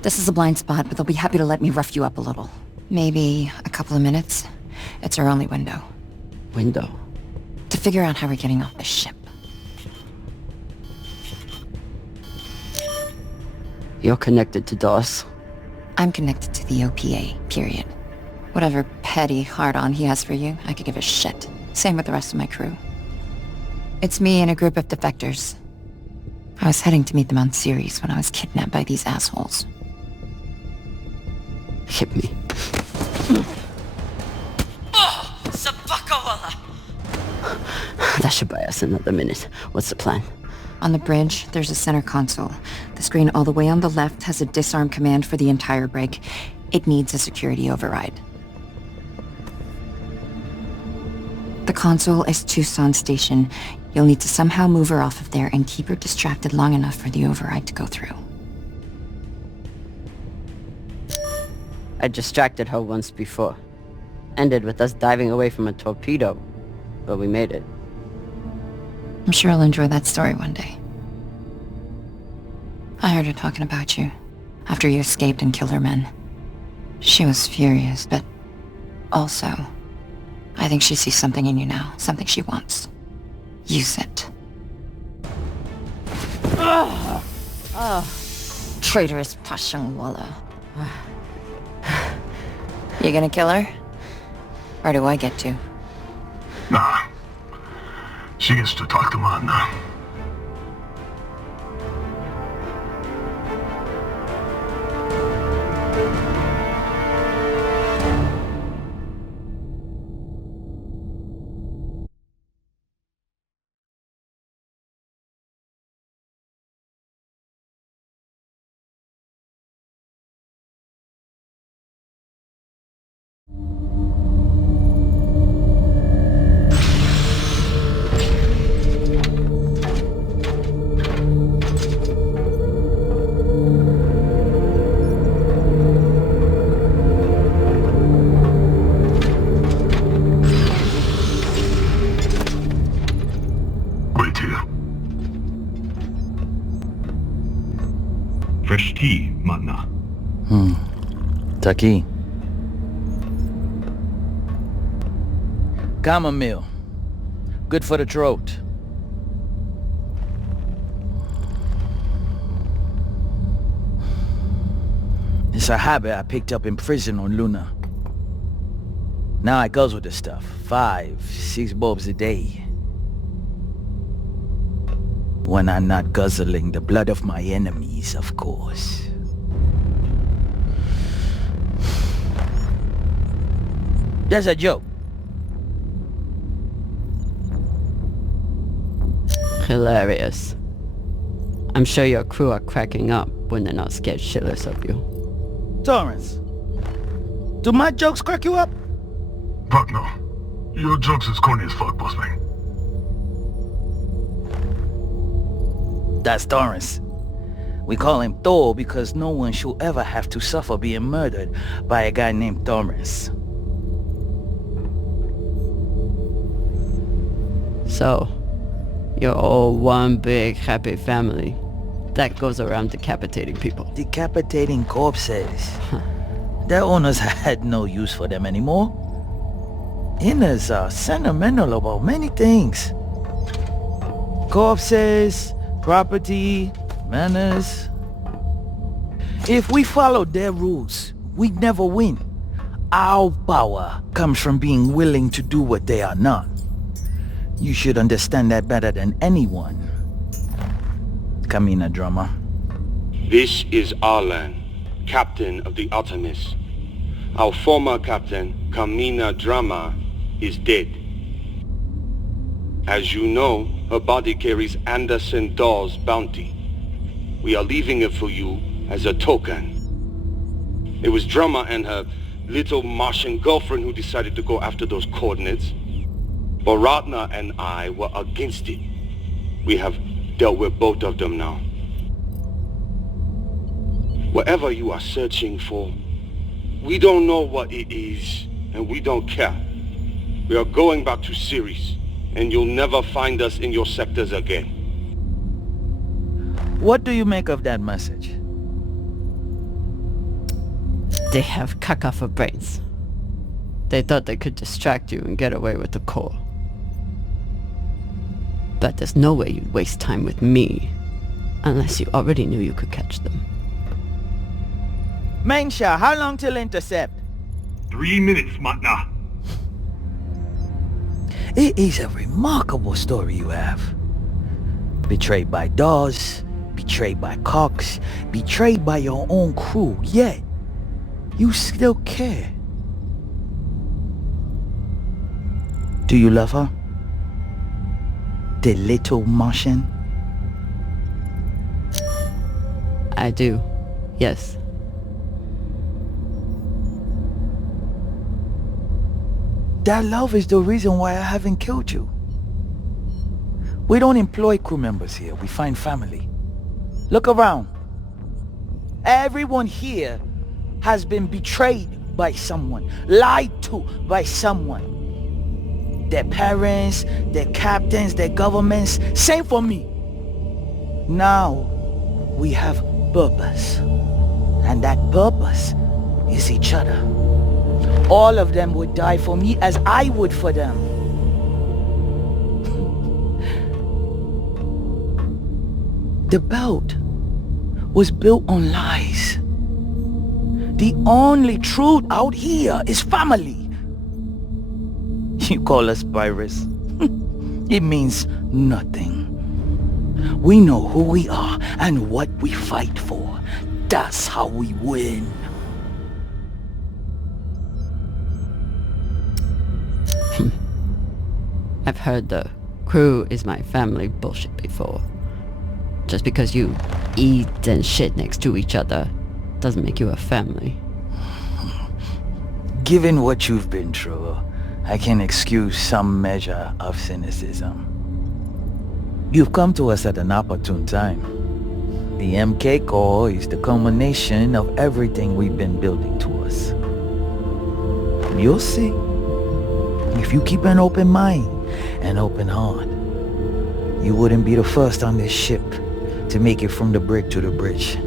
This is a blind spot, but they'll be happy to let me rough you up a little. Maybe a couple of minutes. It's our only window. Window? To figure out how we're getting off the ship. You're connected to DOS. I'm connected to the OPA, period. Whatever petty hard-on he has for you, I could give a shit. Same with the rest of my crew. It's me and a group of defectors. I was heading to meet them on Ceres when I was kidnapped by these assholes. Hit me. Oh! Sabakawala! That should buy us another minute. What's the plan? On the bridge, there's a center console. The screen all the way on the left has a disarm command for the entire brig. It needs a security override. The console is Tucson Station. You'll need to somehow move her off of there and keep her distracted long enough for the override to go through. I distracted her once before. Ended with us diving away from a torpedo. But we made it. I'm sure I'll enjoy that story one day. I heard her talking about you after you escaped and killed her men. She was furious, but also, I think she sees something in you now, something she wants. Use it. Traitorous Pashangwala. You gonna kill her? Or do I get to? Nah. She gets to talk to Manna. Fresh tea, Manna. Taki. Chamomile. Good for the throat. It's a habit I picked up in prison on Luna. Now I guzzle the stuff. 5, 6 bulbs a day. When I'm not guzzling the blood of my enemies, of course. That's a joke. Hilarious. I'm sure your crew are cracking up when they're not scared shitless of you. Torrance, do my jokes crack you up? Fuck no. Your jokes is corny as fuck, boss man. That's Torrance. We call him Thor because no one should ever have to suffer being murdered by a guy named Torrance. So, you're all one big happy family that goes around decapitating people. Decapitating corpses. Their owners had no use for them anymore. Inners are sentimental about many things. Corpses, property, manners. If we followed their rules, we'd never win. Our power comes from being willing to do what they are not. You should understand that better than anyone. Camina Drummer. This is Arlan, captain of the Artemis. Our former captain, Camina Drummer, is dead. As you know, her body carries Anderson Dawes' bounty. We are leaving it for you as a token. It was Drummer and her little Martian girlfriend who decided to go after those coordinates. But Ratna and I were against it. We have dealt with both of them now. Whatever you are searching for, we don't know what it is, and we don't care. We are going back to Ceres, and you'll never find us in your sectors again. What do you make of that message? They have caca for brains. They thought they could distract you and get away with the core. But there's no way you'd waste time with me, unless you already knew you could catch them. Mainsha, how long till intercept? 3 minutes, Matna. It is a remarkable story you have. Betrayed by Dawes, betrayed by Cox, betrayed by your own crew, yet you still care. Do you love her? The little Martian? I do, yes. That love is the reason why I haven't killed you. We don't employ crew members here, we find family. Look around. Everyone here has been betrayed by someone, lied to by someone. their parents, their captains, their governments. Same for me. Now, we have purpose. And that purpose is each other. All of them would die for me as I would for them. The belt was built on lies. The only truth out here is family. You call us pirates. It means nothing. We know who we are and what we fight for. That's how we win. I've heard the crew is my family bullshit before. Just because you eat and shit next to each other doesn't make you a family. Given what you've been through, I can excuse some measure of cynicism. You've come to us at an opportune time. The MK Corps is the culmination of everything we've been building towards. You'll see. If you keep an open mind and open heart, you wouldn't be the first on this ship to make it from the brig to the bridge.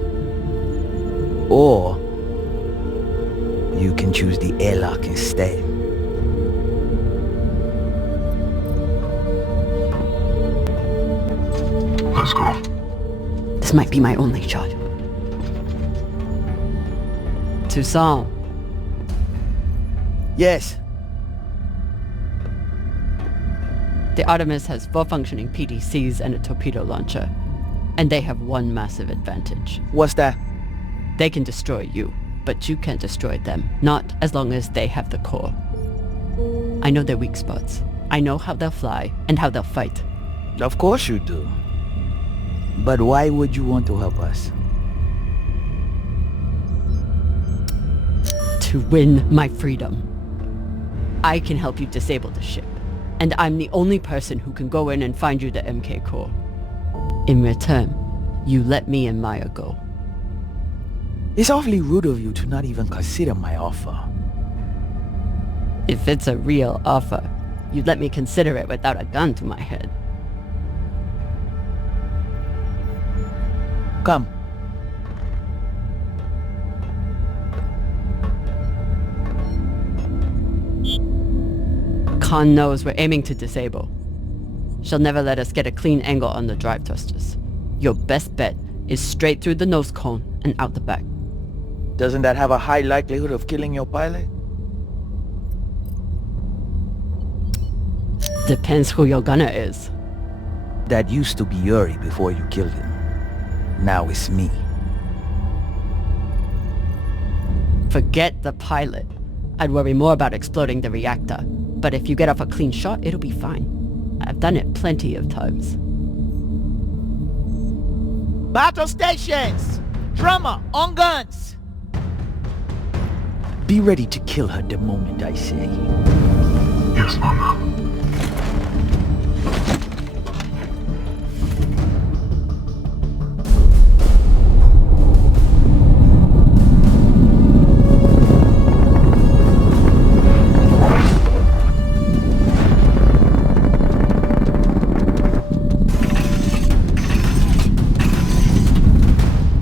Or you can choose the airlock instead. Let's go. This might be my only shot. Toussaint. Yes. The Artemis has 4 functioning PDCs and a torpedo launcher. And they have one massive advantage. What's that? They can destroy you, but you can't destroy them. Not as long as they have the core. I know their weak spots. I know how they'll fly and how they'll fight. Of course you do. But why would you want to help us? To win my freedom. I can help you disable the ship. And I'm the only person who can go in and find you the MK core. In return, you let me and Maya go. It's awfully rude of you to not even consider my offer. If it's a real offer, you'd let me consider it without a gun to my head. Come. Khan knows we're aiming to disable. She'll never let us get a clean angle on the drive thrusters. Your best bet is straight through the nose cone and out the back. Doesn't that have a high likelihood of killing your pilot? Depends who your gunner is. That used to be Yuri before you killed him. Now it's me. Forget the pilot. I'd worry more about exploding the reactor. But if you get off a clean shot, it'll be fine. I've done it plenty of times. Battle stations! Drummer, on guns! Be ready to kill her the moment I say. Yes, Mama.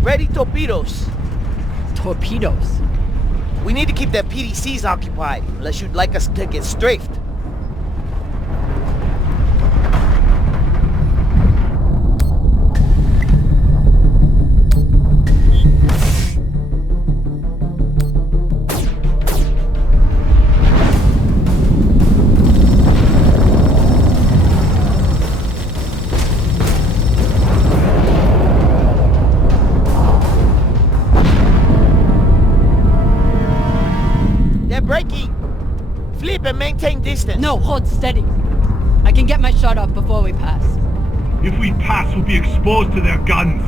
Ready torpedoes. Torpedoes? We need to keep their PDCs occupied, unless you'd like us to get strafed. Flip and maintain distance. No, hold steady. I can get my shot off before we pass. If we pass, we'll be exposed to their guns.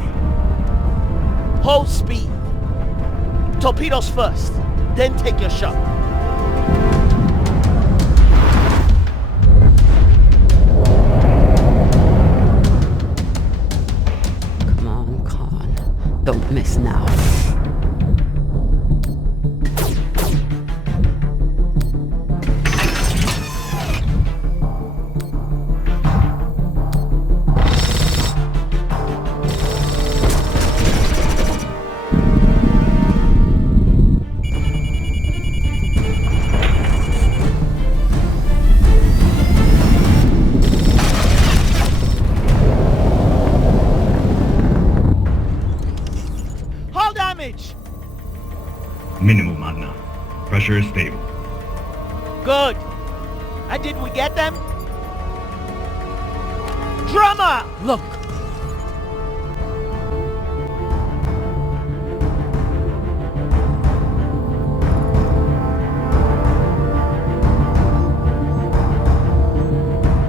Hold speed. Torpedoes first, then take your shot. Come on, Khan. Don't miss now. pressure is stable. Good. And did we get them? Drummer! Look!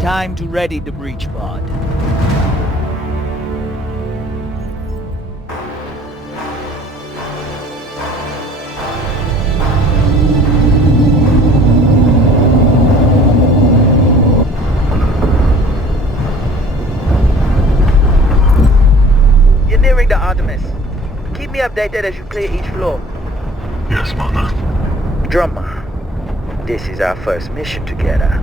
Time to ready the breach pod. You're nearing the Artemis. Keep me updated as you clear each floor. Yes, Mana. Drummer, this is our first mission together.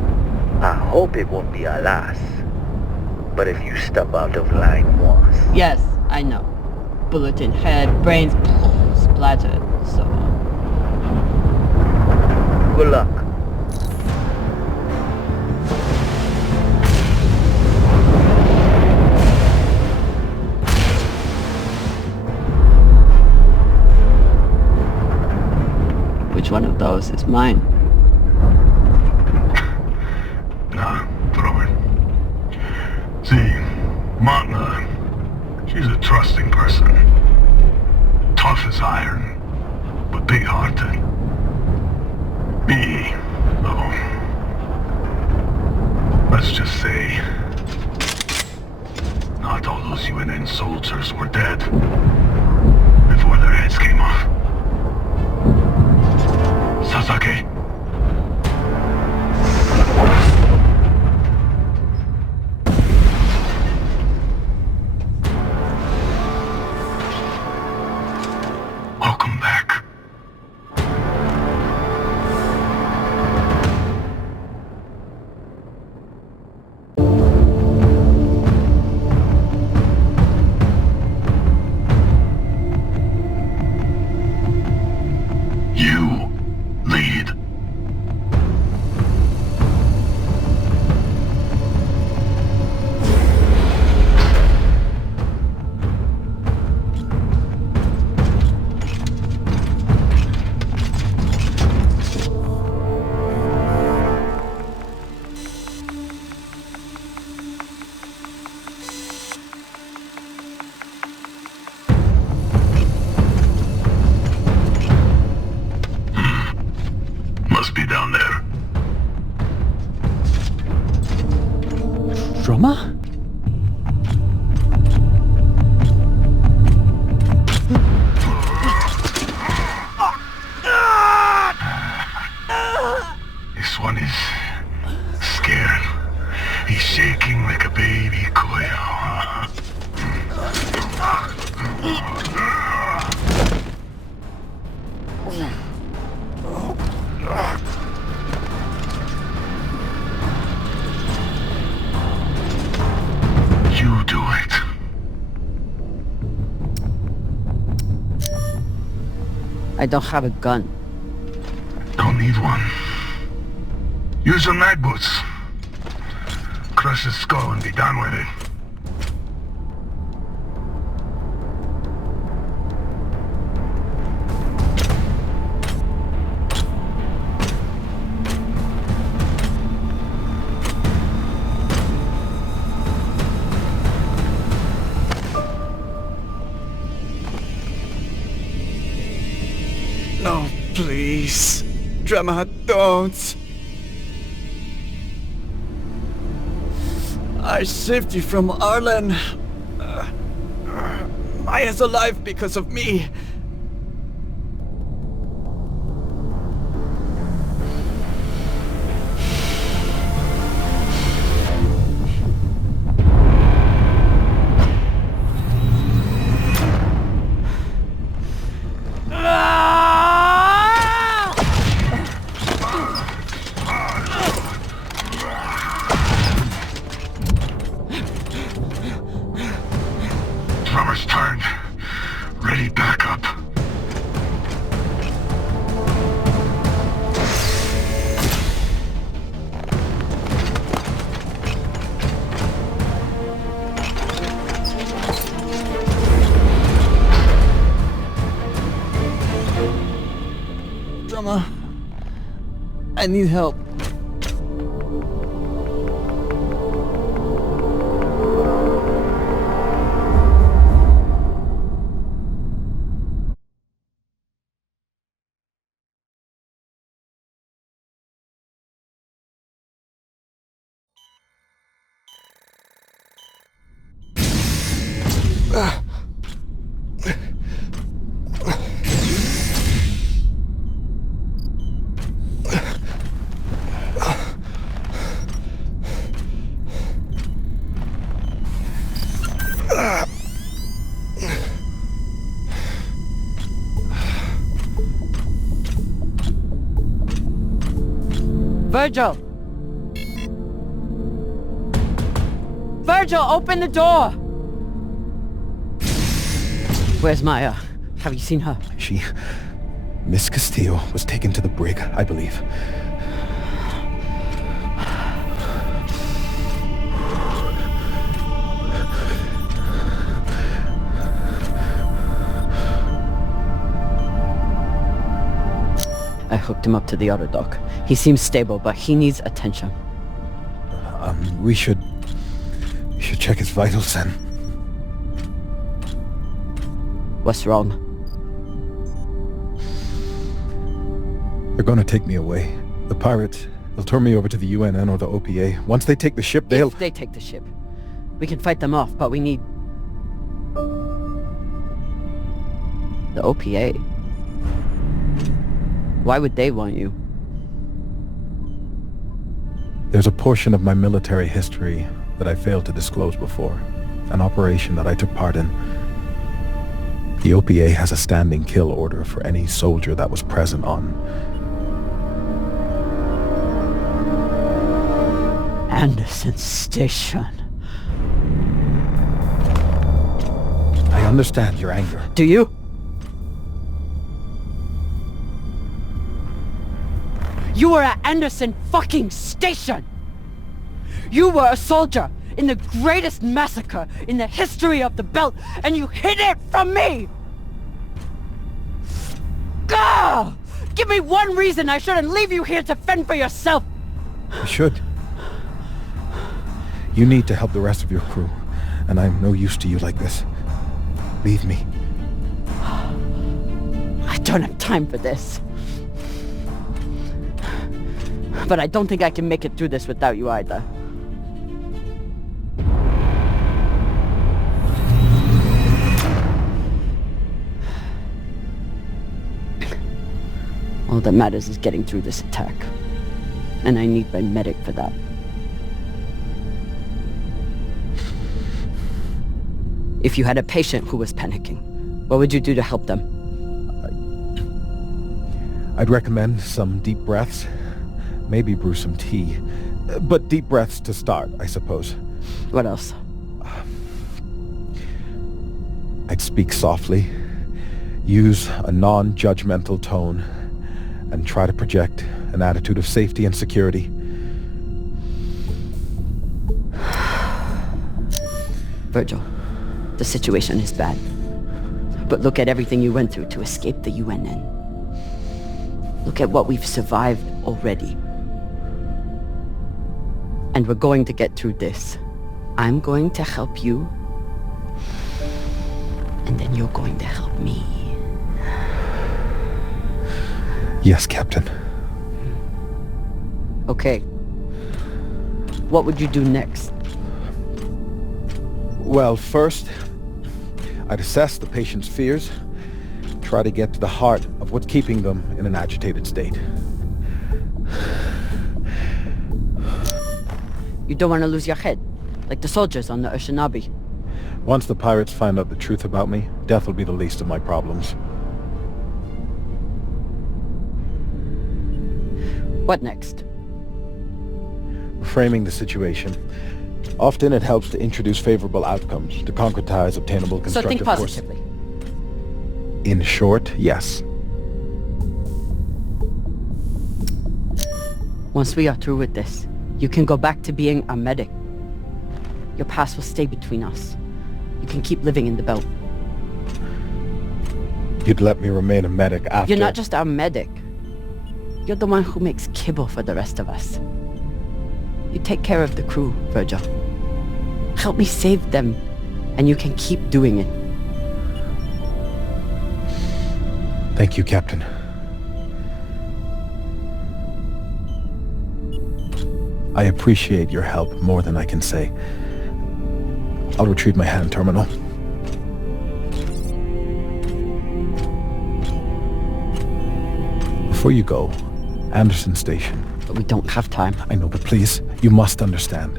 I hope it won't be our last. But if you step out of line once... Yes, I know. Bullet in head, brains splattered, so on. Good luck. Which one of those is mine? See, Matna, she's a trusting person. Tough as iron, but big-hearted. Me, though, let's just say, not all those UNN soldiers were dead before their heads came off. Sasaki. Welcome back. You lead. Must be down there. Drummer? This one is scared. He's shaking like a baby coil. You do it. I don't have a gun. Don't need one. Use your mag boots. Crush his skull and be done with it. No, please. Drummer, don't. I saved you from Arlen. Maya's alive because of me. Drummer's turned. Ready back up. I need help. Virgil! Virgil, open the door! Where's Maya? Have you seen her? Miss Castillo was taken to the brig, I believe. I hooked him up to the auto dock. He seems stable, but he needs attention. We should check his vitals then. What's wrong? They're gonna take me away. The pirates, they'll turn me over to the UNN or the OPA. Once they take the ship, they'll... If they take the ship. We can fight them off, but we need... the OPA. Why would they want you? There's a portion of my military history that I failed to disclose before. An operation that I took part in. The OPA has a standing kill order for any soldier that was present on Anderson Station. I understand your anger. Do you? You were at Anderson fucking Station! You were a soldier in the greatest massacre in the history of the belt, and you hid it from me! Gah! Give me one reason I shouldn't leave you here to fend for yourself! You should. You need to help the rest of your crew, and I'm no use to you like this. Leave me. I don't have time for this. But I don't think I can make it through this without you either. All that matters is getting through this attack. And I need my medic for that. If you had a patient who was panicking, what would you do to help them? I'd recommend some deep breaths. Maybe brew some tea. But deep breaths to start, I suppose. What else? I'd speak softly, use a non-judgmental tone, and try to project an attitude of safety and security. Virgil, the situation is bad. But look at everything you went through to escape the UNN. Look at what we've survived already. And we're going to get through this. I'm going to help you. And then you're going to help me. Yes, Captain. Okay. What would you do next? Well, first, I'd assess the patient's fears, try to get to the heart of what's keeping them in an agitated state. You don't want to lose your head, like the soldiers on the Oceanabi. Once the pirates find out the truth about me, death will be the least of my problems. What next? Reframing the situation. Often it helps to introduce favorable outcomes, to concretize obtainable constructive So think positively. In short, yes. Once we are through with this, you can go back to being a medic. Your past will stay between us. You can keep living in the belt. You'd let me remain a medic after... You're not just our medic. You're the one who makes kibble for the rest of us. You take care of the crew, Virgil. Help me save them, and you can keep doing it. Thank you, Captain. I appreciate your help more than I can say. I'll retrieve my hand terminal. Before you go, Anderson Station. But we don't have time. I know, but please, you must understand.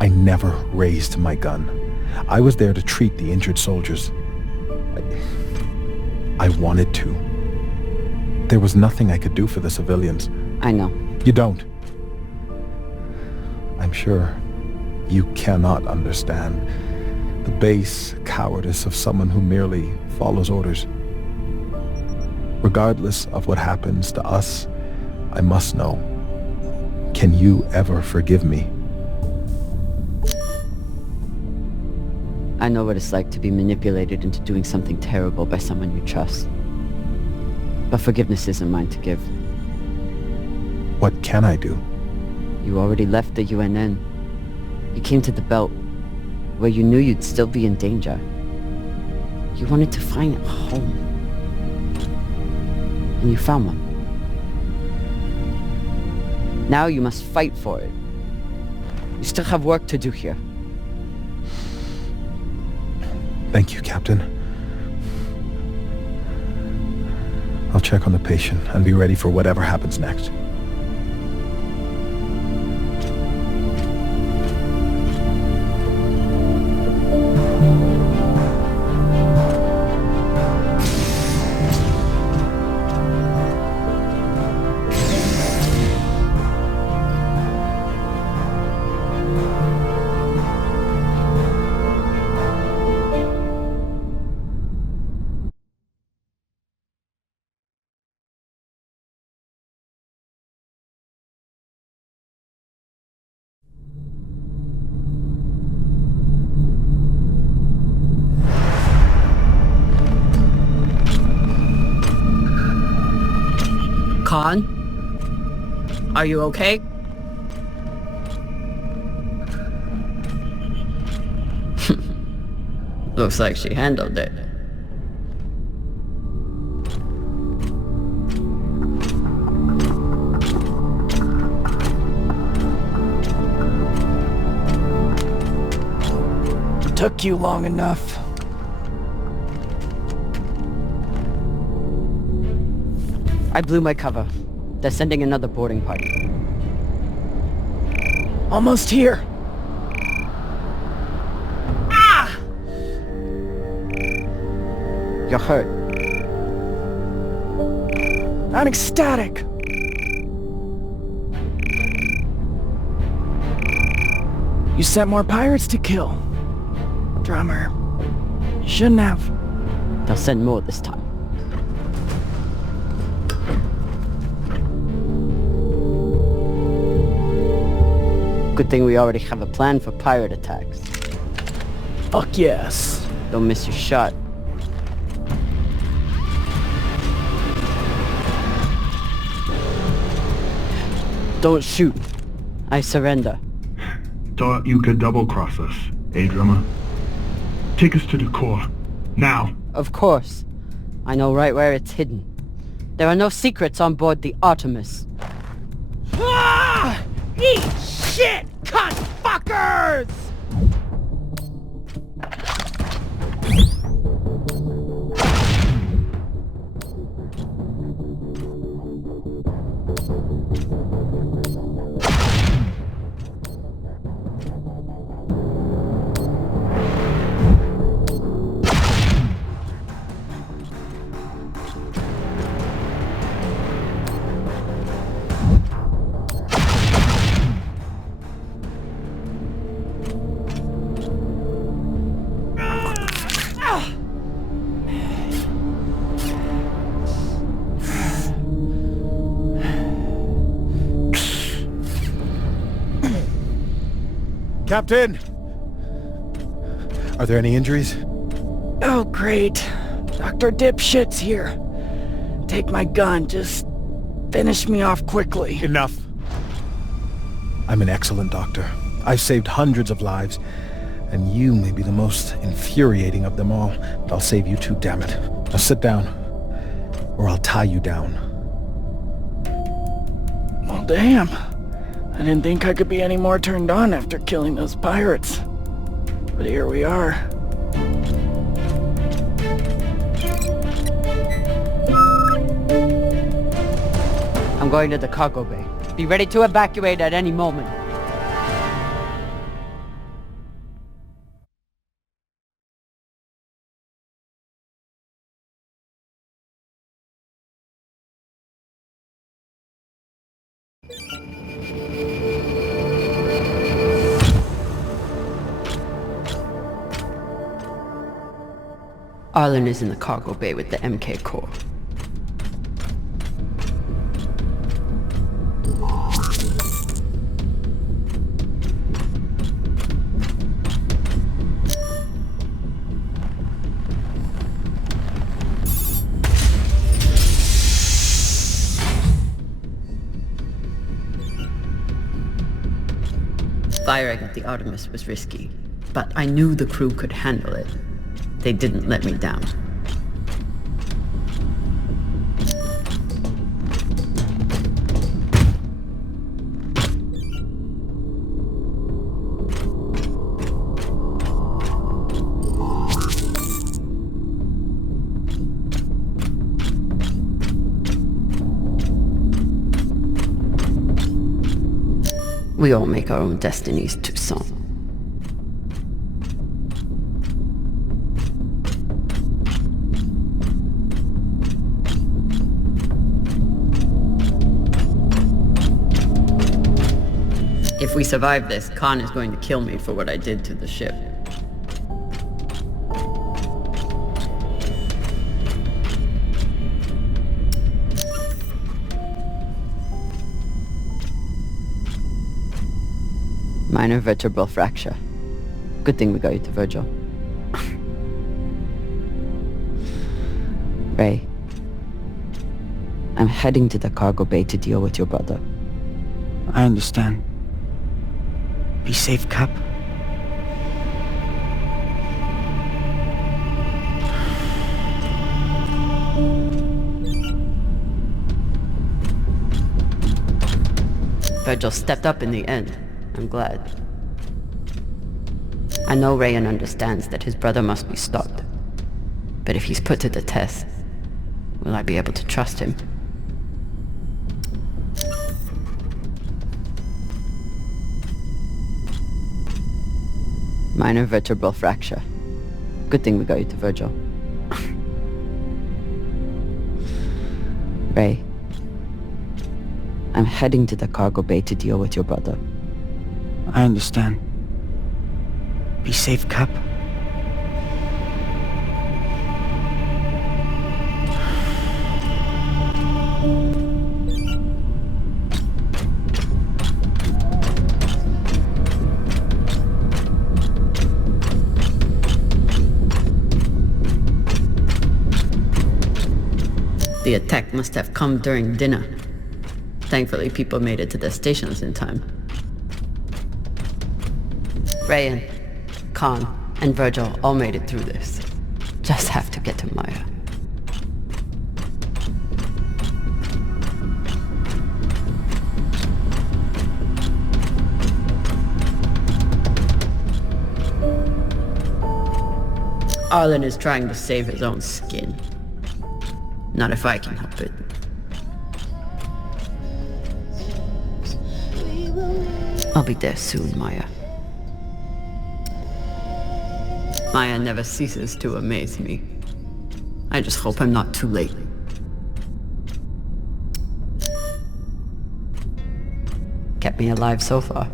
I never raised my gun. I was there to treat the injured soldiers. I wanted to. There was nothing I could do for the civilians. I know. You don't. I'm sure you cannot understand the base cowardice of someone who merely follows orders. Regardless of what happens to us, I must know. Can you ever forgive me? I know what it's like to be manipulated into doing something terrible by someone you trust. But forgiveness isn't mine to give. What can I do? You already left the UNN. You came to the belt, where you knew you'd still be in danger. You wanted to find a home. And you found one. Now you must fight for it. You still have work to do here. Thank you, Captain. I'll check on the patient and be ready for whatever happens next. Khan? Are you okay? Looks like she handled it. Took you long enough. I blew my cover. They're sending another boarding party. Almost here. Ah! You're hurt. I'm ecstatic. You sent more pirates to kill. Drummer. You shouldn't have. They'll send more this time. Good thing we already have a plan for pirate attacks. Fuck yes. Don't miss your shot. Don't shoot. I surrender. Thought you could double-cross us, eh, Drummer? Take us to the core. Now! Of course. I know right where it's hidden. There are no secrets on board the Artemis. Ah! Eat shit, cunt fuckers! Captain! Are there any injuries? Oh, great. Dr. Dipshit's here. Take my gun, just Finish me off quickly. Enough. I'm an excellent doctor. I've saved hundreds of lives, and you may be the most infuriating of them all. But I'll save you too, damn it. Now sit down, or I'll tie you down. Well, damn. I didn't think I could be any more turned on after killing those pirates. But here we are. I'm going to the cargo bay. Be ready to evacuate at any moment. Arlen is in the cargo bay with the MK Corps. Firing at the Artemis was risky, but I knew the crew could handle it. They didn't let me down. We all make our own destinies, Toussaint. If we survive this, Khan is going to kill me for what I did to the ship. Minor vertebral fracture. Good thing we got you to Virgil. Ray, I'm heading to the cargo bay to deal with your brother. I understand. Be safe, Cap. Virgil stepped up in the end. I'm glad. I know Rayan understands that his brother must be stopped. But if he's put to the test, will I be able to trust him? Minor vertebral fracture. Good thing we got you to Virgil. Ray, I'm heading to the cargo bay to deal with your brother. I understand. Be safe, Cap. The attack must have come during dinner. Thankfully, people made it to their stations in time. Rayan, Khan, and Virgil all made it through this. Just have to get to Maya. Arlen is trying to save his own skin. Not if I can help it. I'll be there soon, Maya. Maya never ceases to amaze me. I just hope I'm not too late. Kept me alive so far.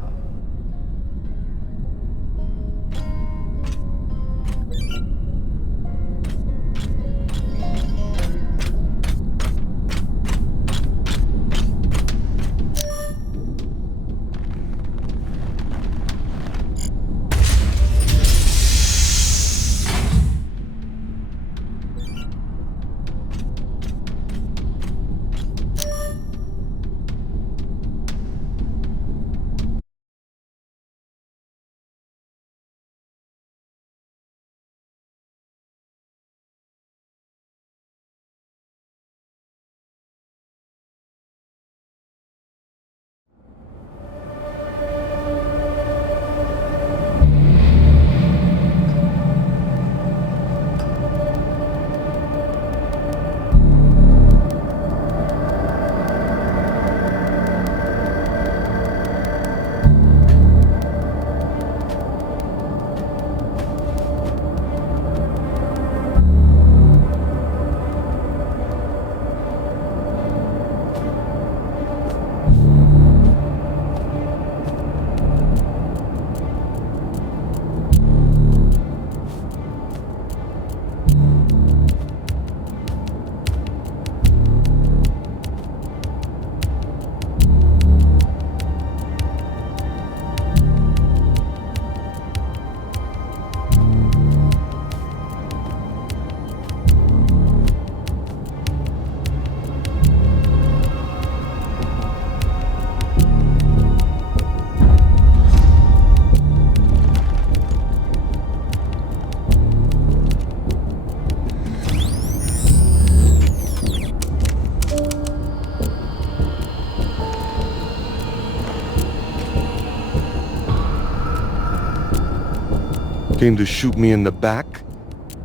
Came to shoot me in the back?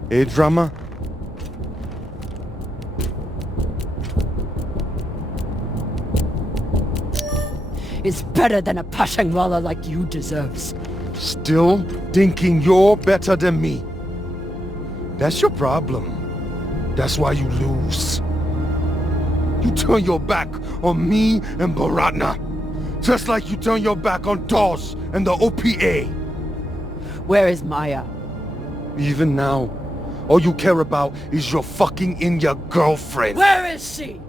Eh, drama? Is better than a Pashangwala like you deserves. Still thinking you're better than me. That's your problem. That's why you lose. You turn your back on me and Baratna. Just like you turn your back on Dawes and the OPA. Where is Maya? Even now, all you care about is your fucking Inya girlfriend. Where is she?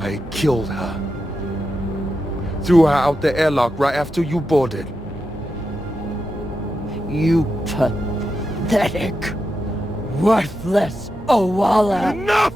I killed her. Threw her out the airlock right after you boarded. You pathetic, worthless Owala. Enough!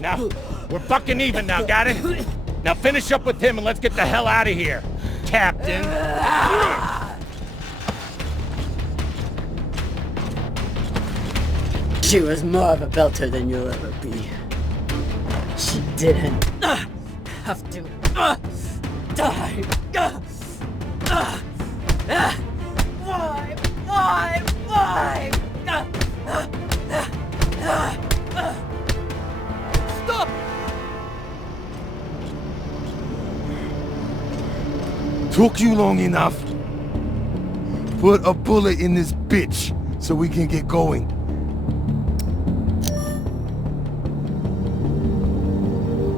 Now, we're bucking even now, got it? Now finish up with him and let's get the hell out of here, Captain. She was more of a belter than you'll ever be. She didn't have to die. Why? Stop! Took you long enough. Put a bullet in this bitch so we can get going.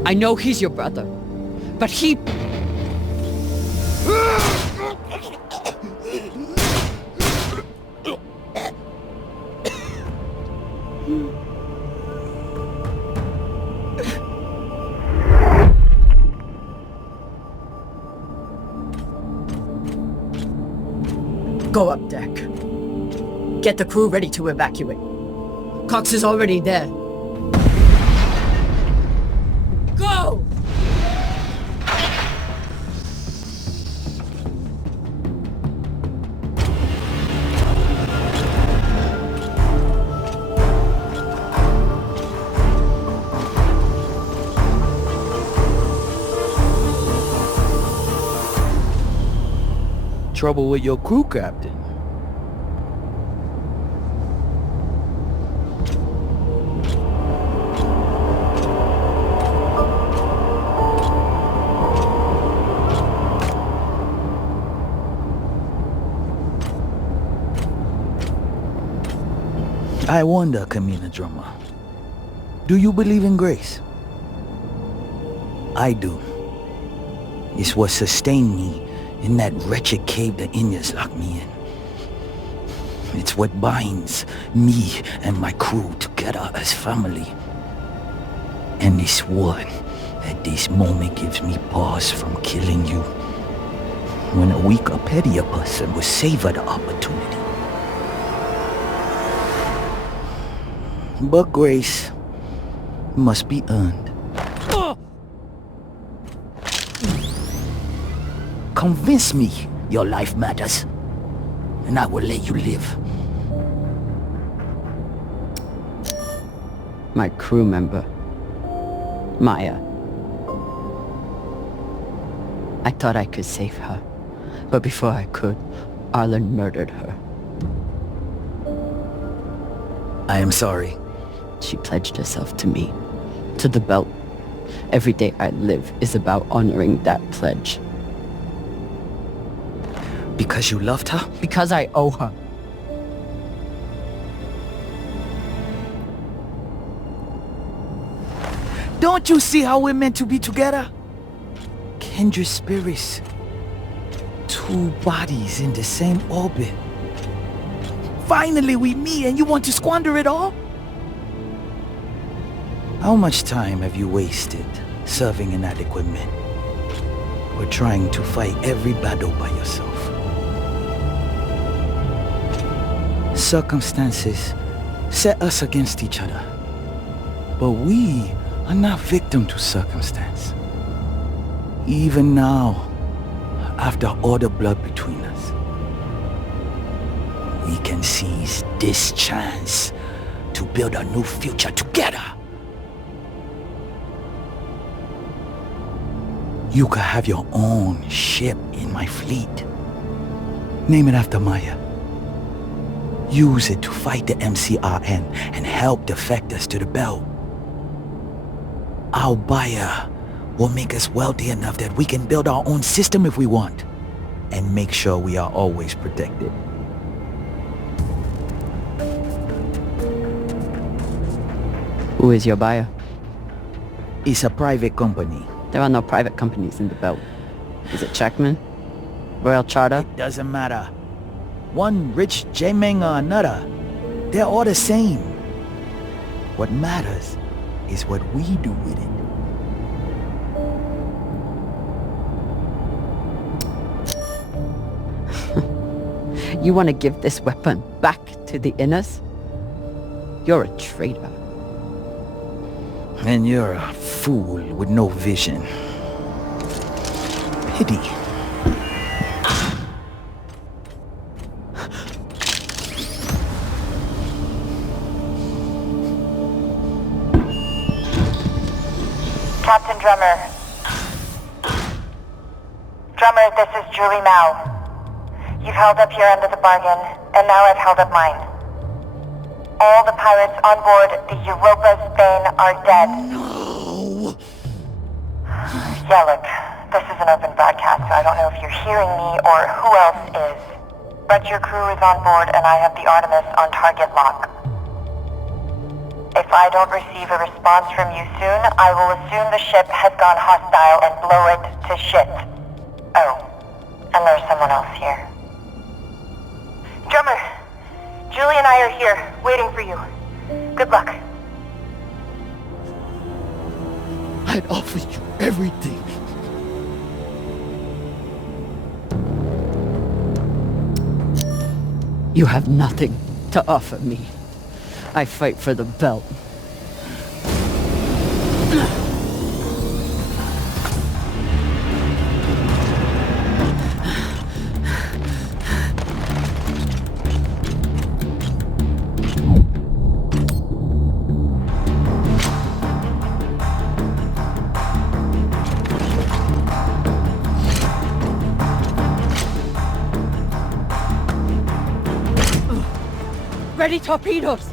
I know he's your brother, but he... Go up deck. Get the crew ready to evacuate. Cox is already there. Go! Trouble with your crew, Captain? I wonder, Camina Drummer, do you believe in grace? I do. It's what sustained me in that wretched cave the Inyas locked me in. It's what binds me and my crew together as family. And it's what, at this moment, gives me pause from killing you. When a weaker, pettier person would savor the opportunity. But grace must be earned. Convince me your life matters, and I will let you live. My crew member, Maya. I thought I could save her, but before I could, Arlen murdered her. I am sorry. She pledged herself to me, to the belt. Every day I live is about honoring that pledge. Because you loved her? Because I owe her. Don't you see how we're meant to be together? Kindred spirits. Two bodies in the same orbit. Finally we meet and you want to squander it all? How much time have you wasted serving inadequate men? Or trying to fight every battle by yourself? Circumstances set us against each other. But we are not victim to circumstance. Even now, after all the blood between us, we can seize this chance to build a new future together. You could have your own ship in my fleet. Name it after Maya. Use it to fight the MCRN and help defectors to the belt. Our buyer will make us wealthy enough that we can build our own system if we want, and make sure we are always protected. Who is your buyer? It's a private company. There are no private companies in the belt. Is it Checkman? Royal Charter? It doesn't matter. One rich J-Meng or another. They're all the same. What matters is what we do with it. You want to give this weapon back to the Inners? You're a traitor. And you're a fool with no vision. Pity. Captain Drummer. Drummer, this is Julie Mao. You've held up your end of the bargain, and now I've held up mine. All the pirates on board the Europa Spain are dead. No! Yeah, look, this is an open broadcast, so I don't know if you're hearing me or who else is. But your crew is on board, and I have the Artemis on target lock. If I don't receive a response from you soon, I will assume the ship has gone hostile and blow it to shit. Oh, and there's someone else here. Drummer, Julie and I are here, waiting for you. Good luck. I'd offer you everything. You have nothing to offer me. I fight for the belt. Ready torpedoes!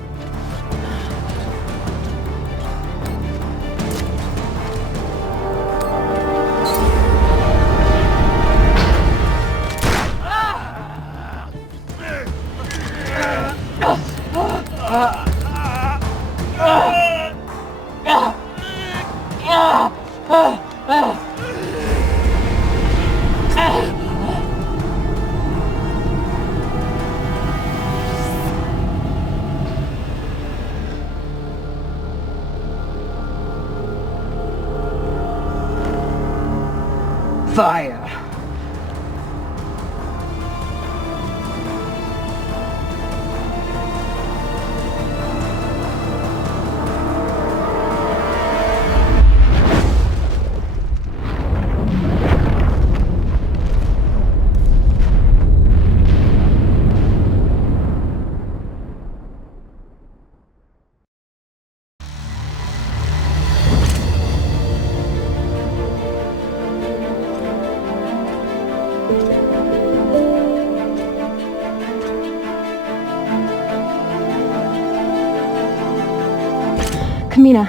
Fire! Camina.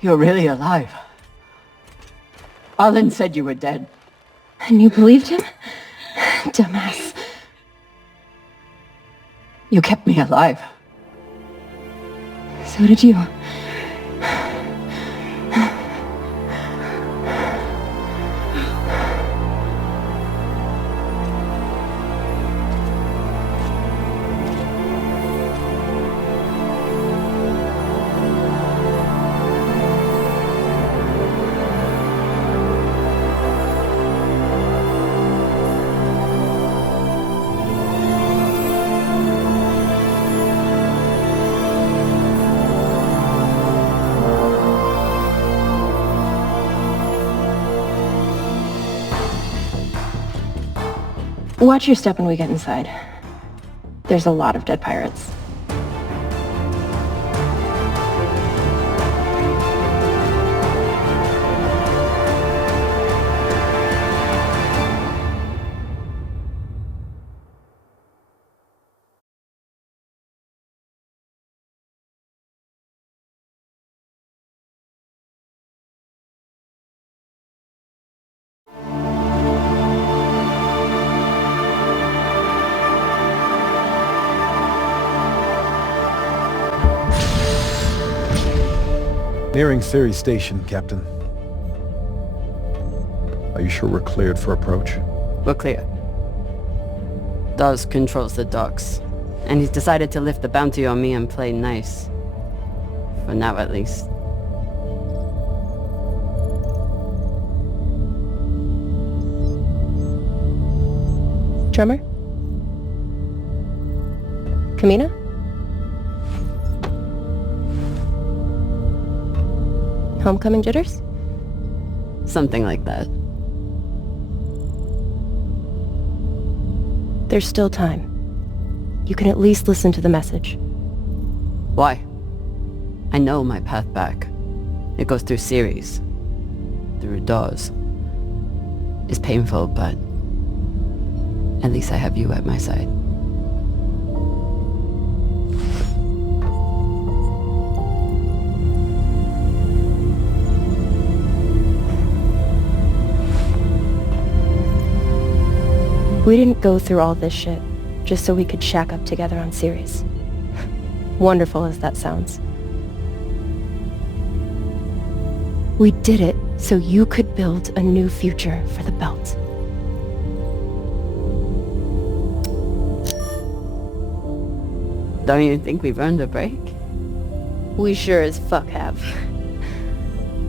You're really alive. Arlen said you were dead. And you believed him? Dumbass. You kept me alive. So did you. Watch your step when we get inside. There's a lot of dead pirates. Nearing Ceres Station, Captain. Are you sure we're cleared for approach? We're clear. Dawes controls the docks, and he's decided to lift the bounty on me and play nice. For now, at least. Drummer? Camina? Homecoming jitters? Something like that. There's still time. You can at least listen to the message. Why? I know my path back. It goes through Ceres. Through Dawes. It's painful, but at least I have you at my side. We didn't go through all this shit just so we could shack up together on Ceres. Wonderful as that sounds. We did it so you could build a new future for the Belt. Don't you think we've earned a break? We sure as fuck have.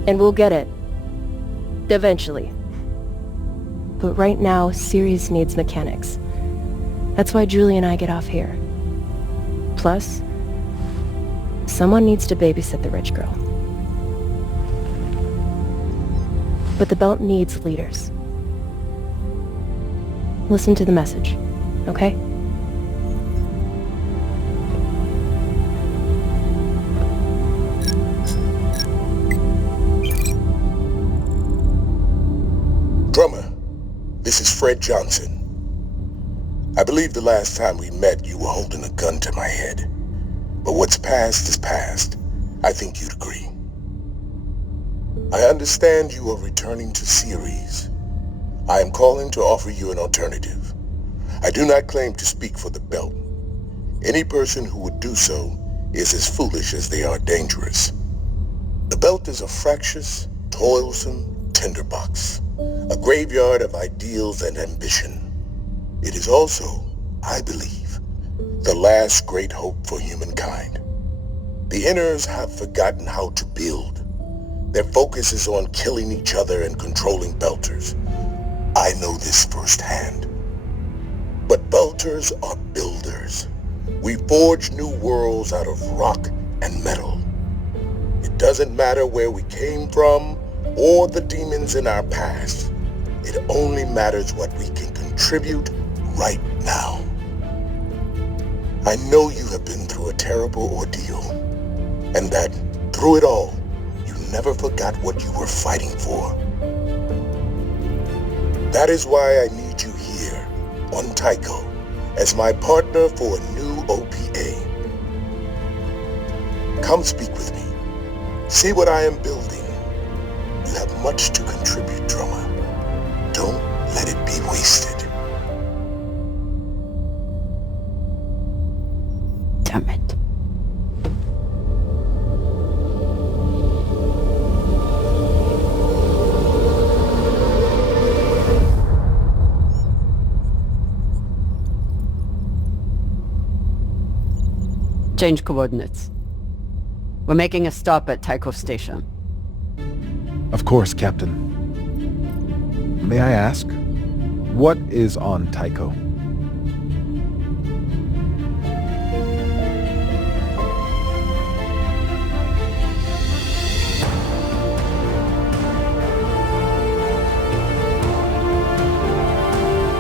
And we'll get it. Eventually. But right now, Ceres needs mechanics. That's why Julie and I get off here. Plus, someone needs to babysit the rich girl. But the Belt needs leaders. Listen to the message, okay? Drummer, this is Fred Johnson. I believe the last time we met you were holding a gun to my head. But what's past is past. I think you'd agree. I understand you are returning to Ceres. I am calling to offer you an alternative. I do not claim to speak for the Belt. Any person who would do so is as foolish as they are dangerous. The Belt is a fractious, toilsome tinderbox, a graveyard of ideals and ambition. It is also, I believe, the last great hope for humankind. The Inners have forgotten how to build. Their focus is on killing each other and controlling Belters. I know this firsthand. But Belters are builders. We forge new worlds out of rock and metal. It doesn't matter where we came from or the demons in our past. It only matters what we can contribute right now. I know you have been through a terrible ordeal, and that through it all, you never forgot what you were fighting for. That is why I need you here on Tycho as my partner for a new OPA. Come speak with me. See what I am building. You have much to contribute, Drummer. Don't let it be wasted. Damn it. Change coordinates. We're making a stop at Tycho Station. Of course, Captain. May I ask, what is on Tycho?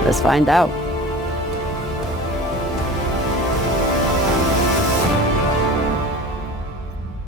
Let's find out.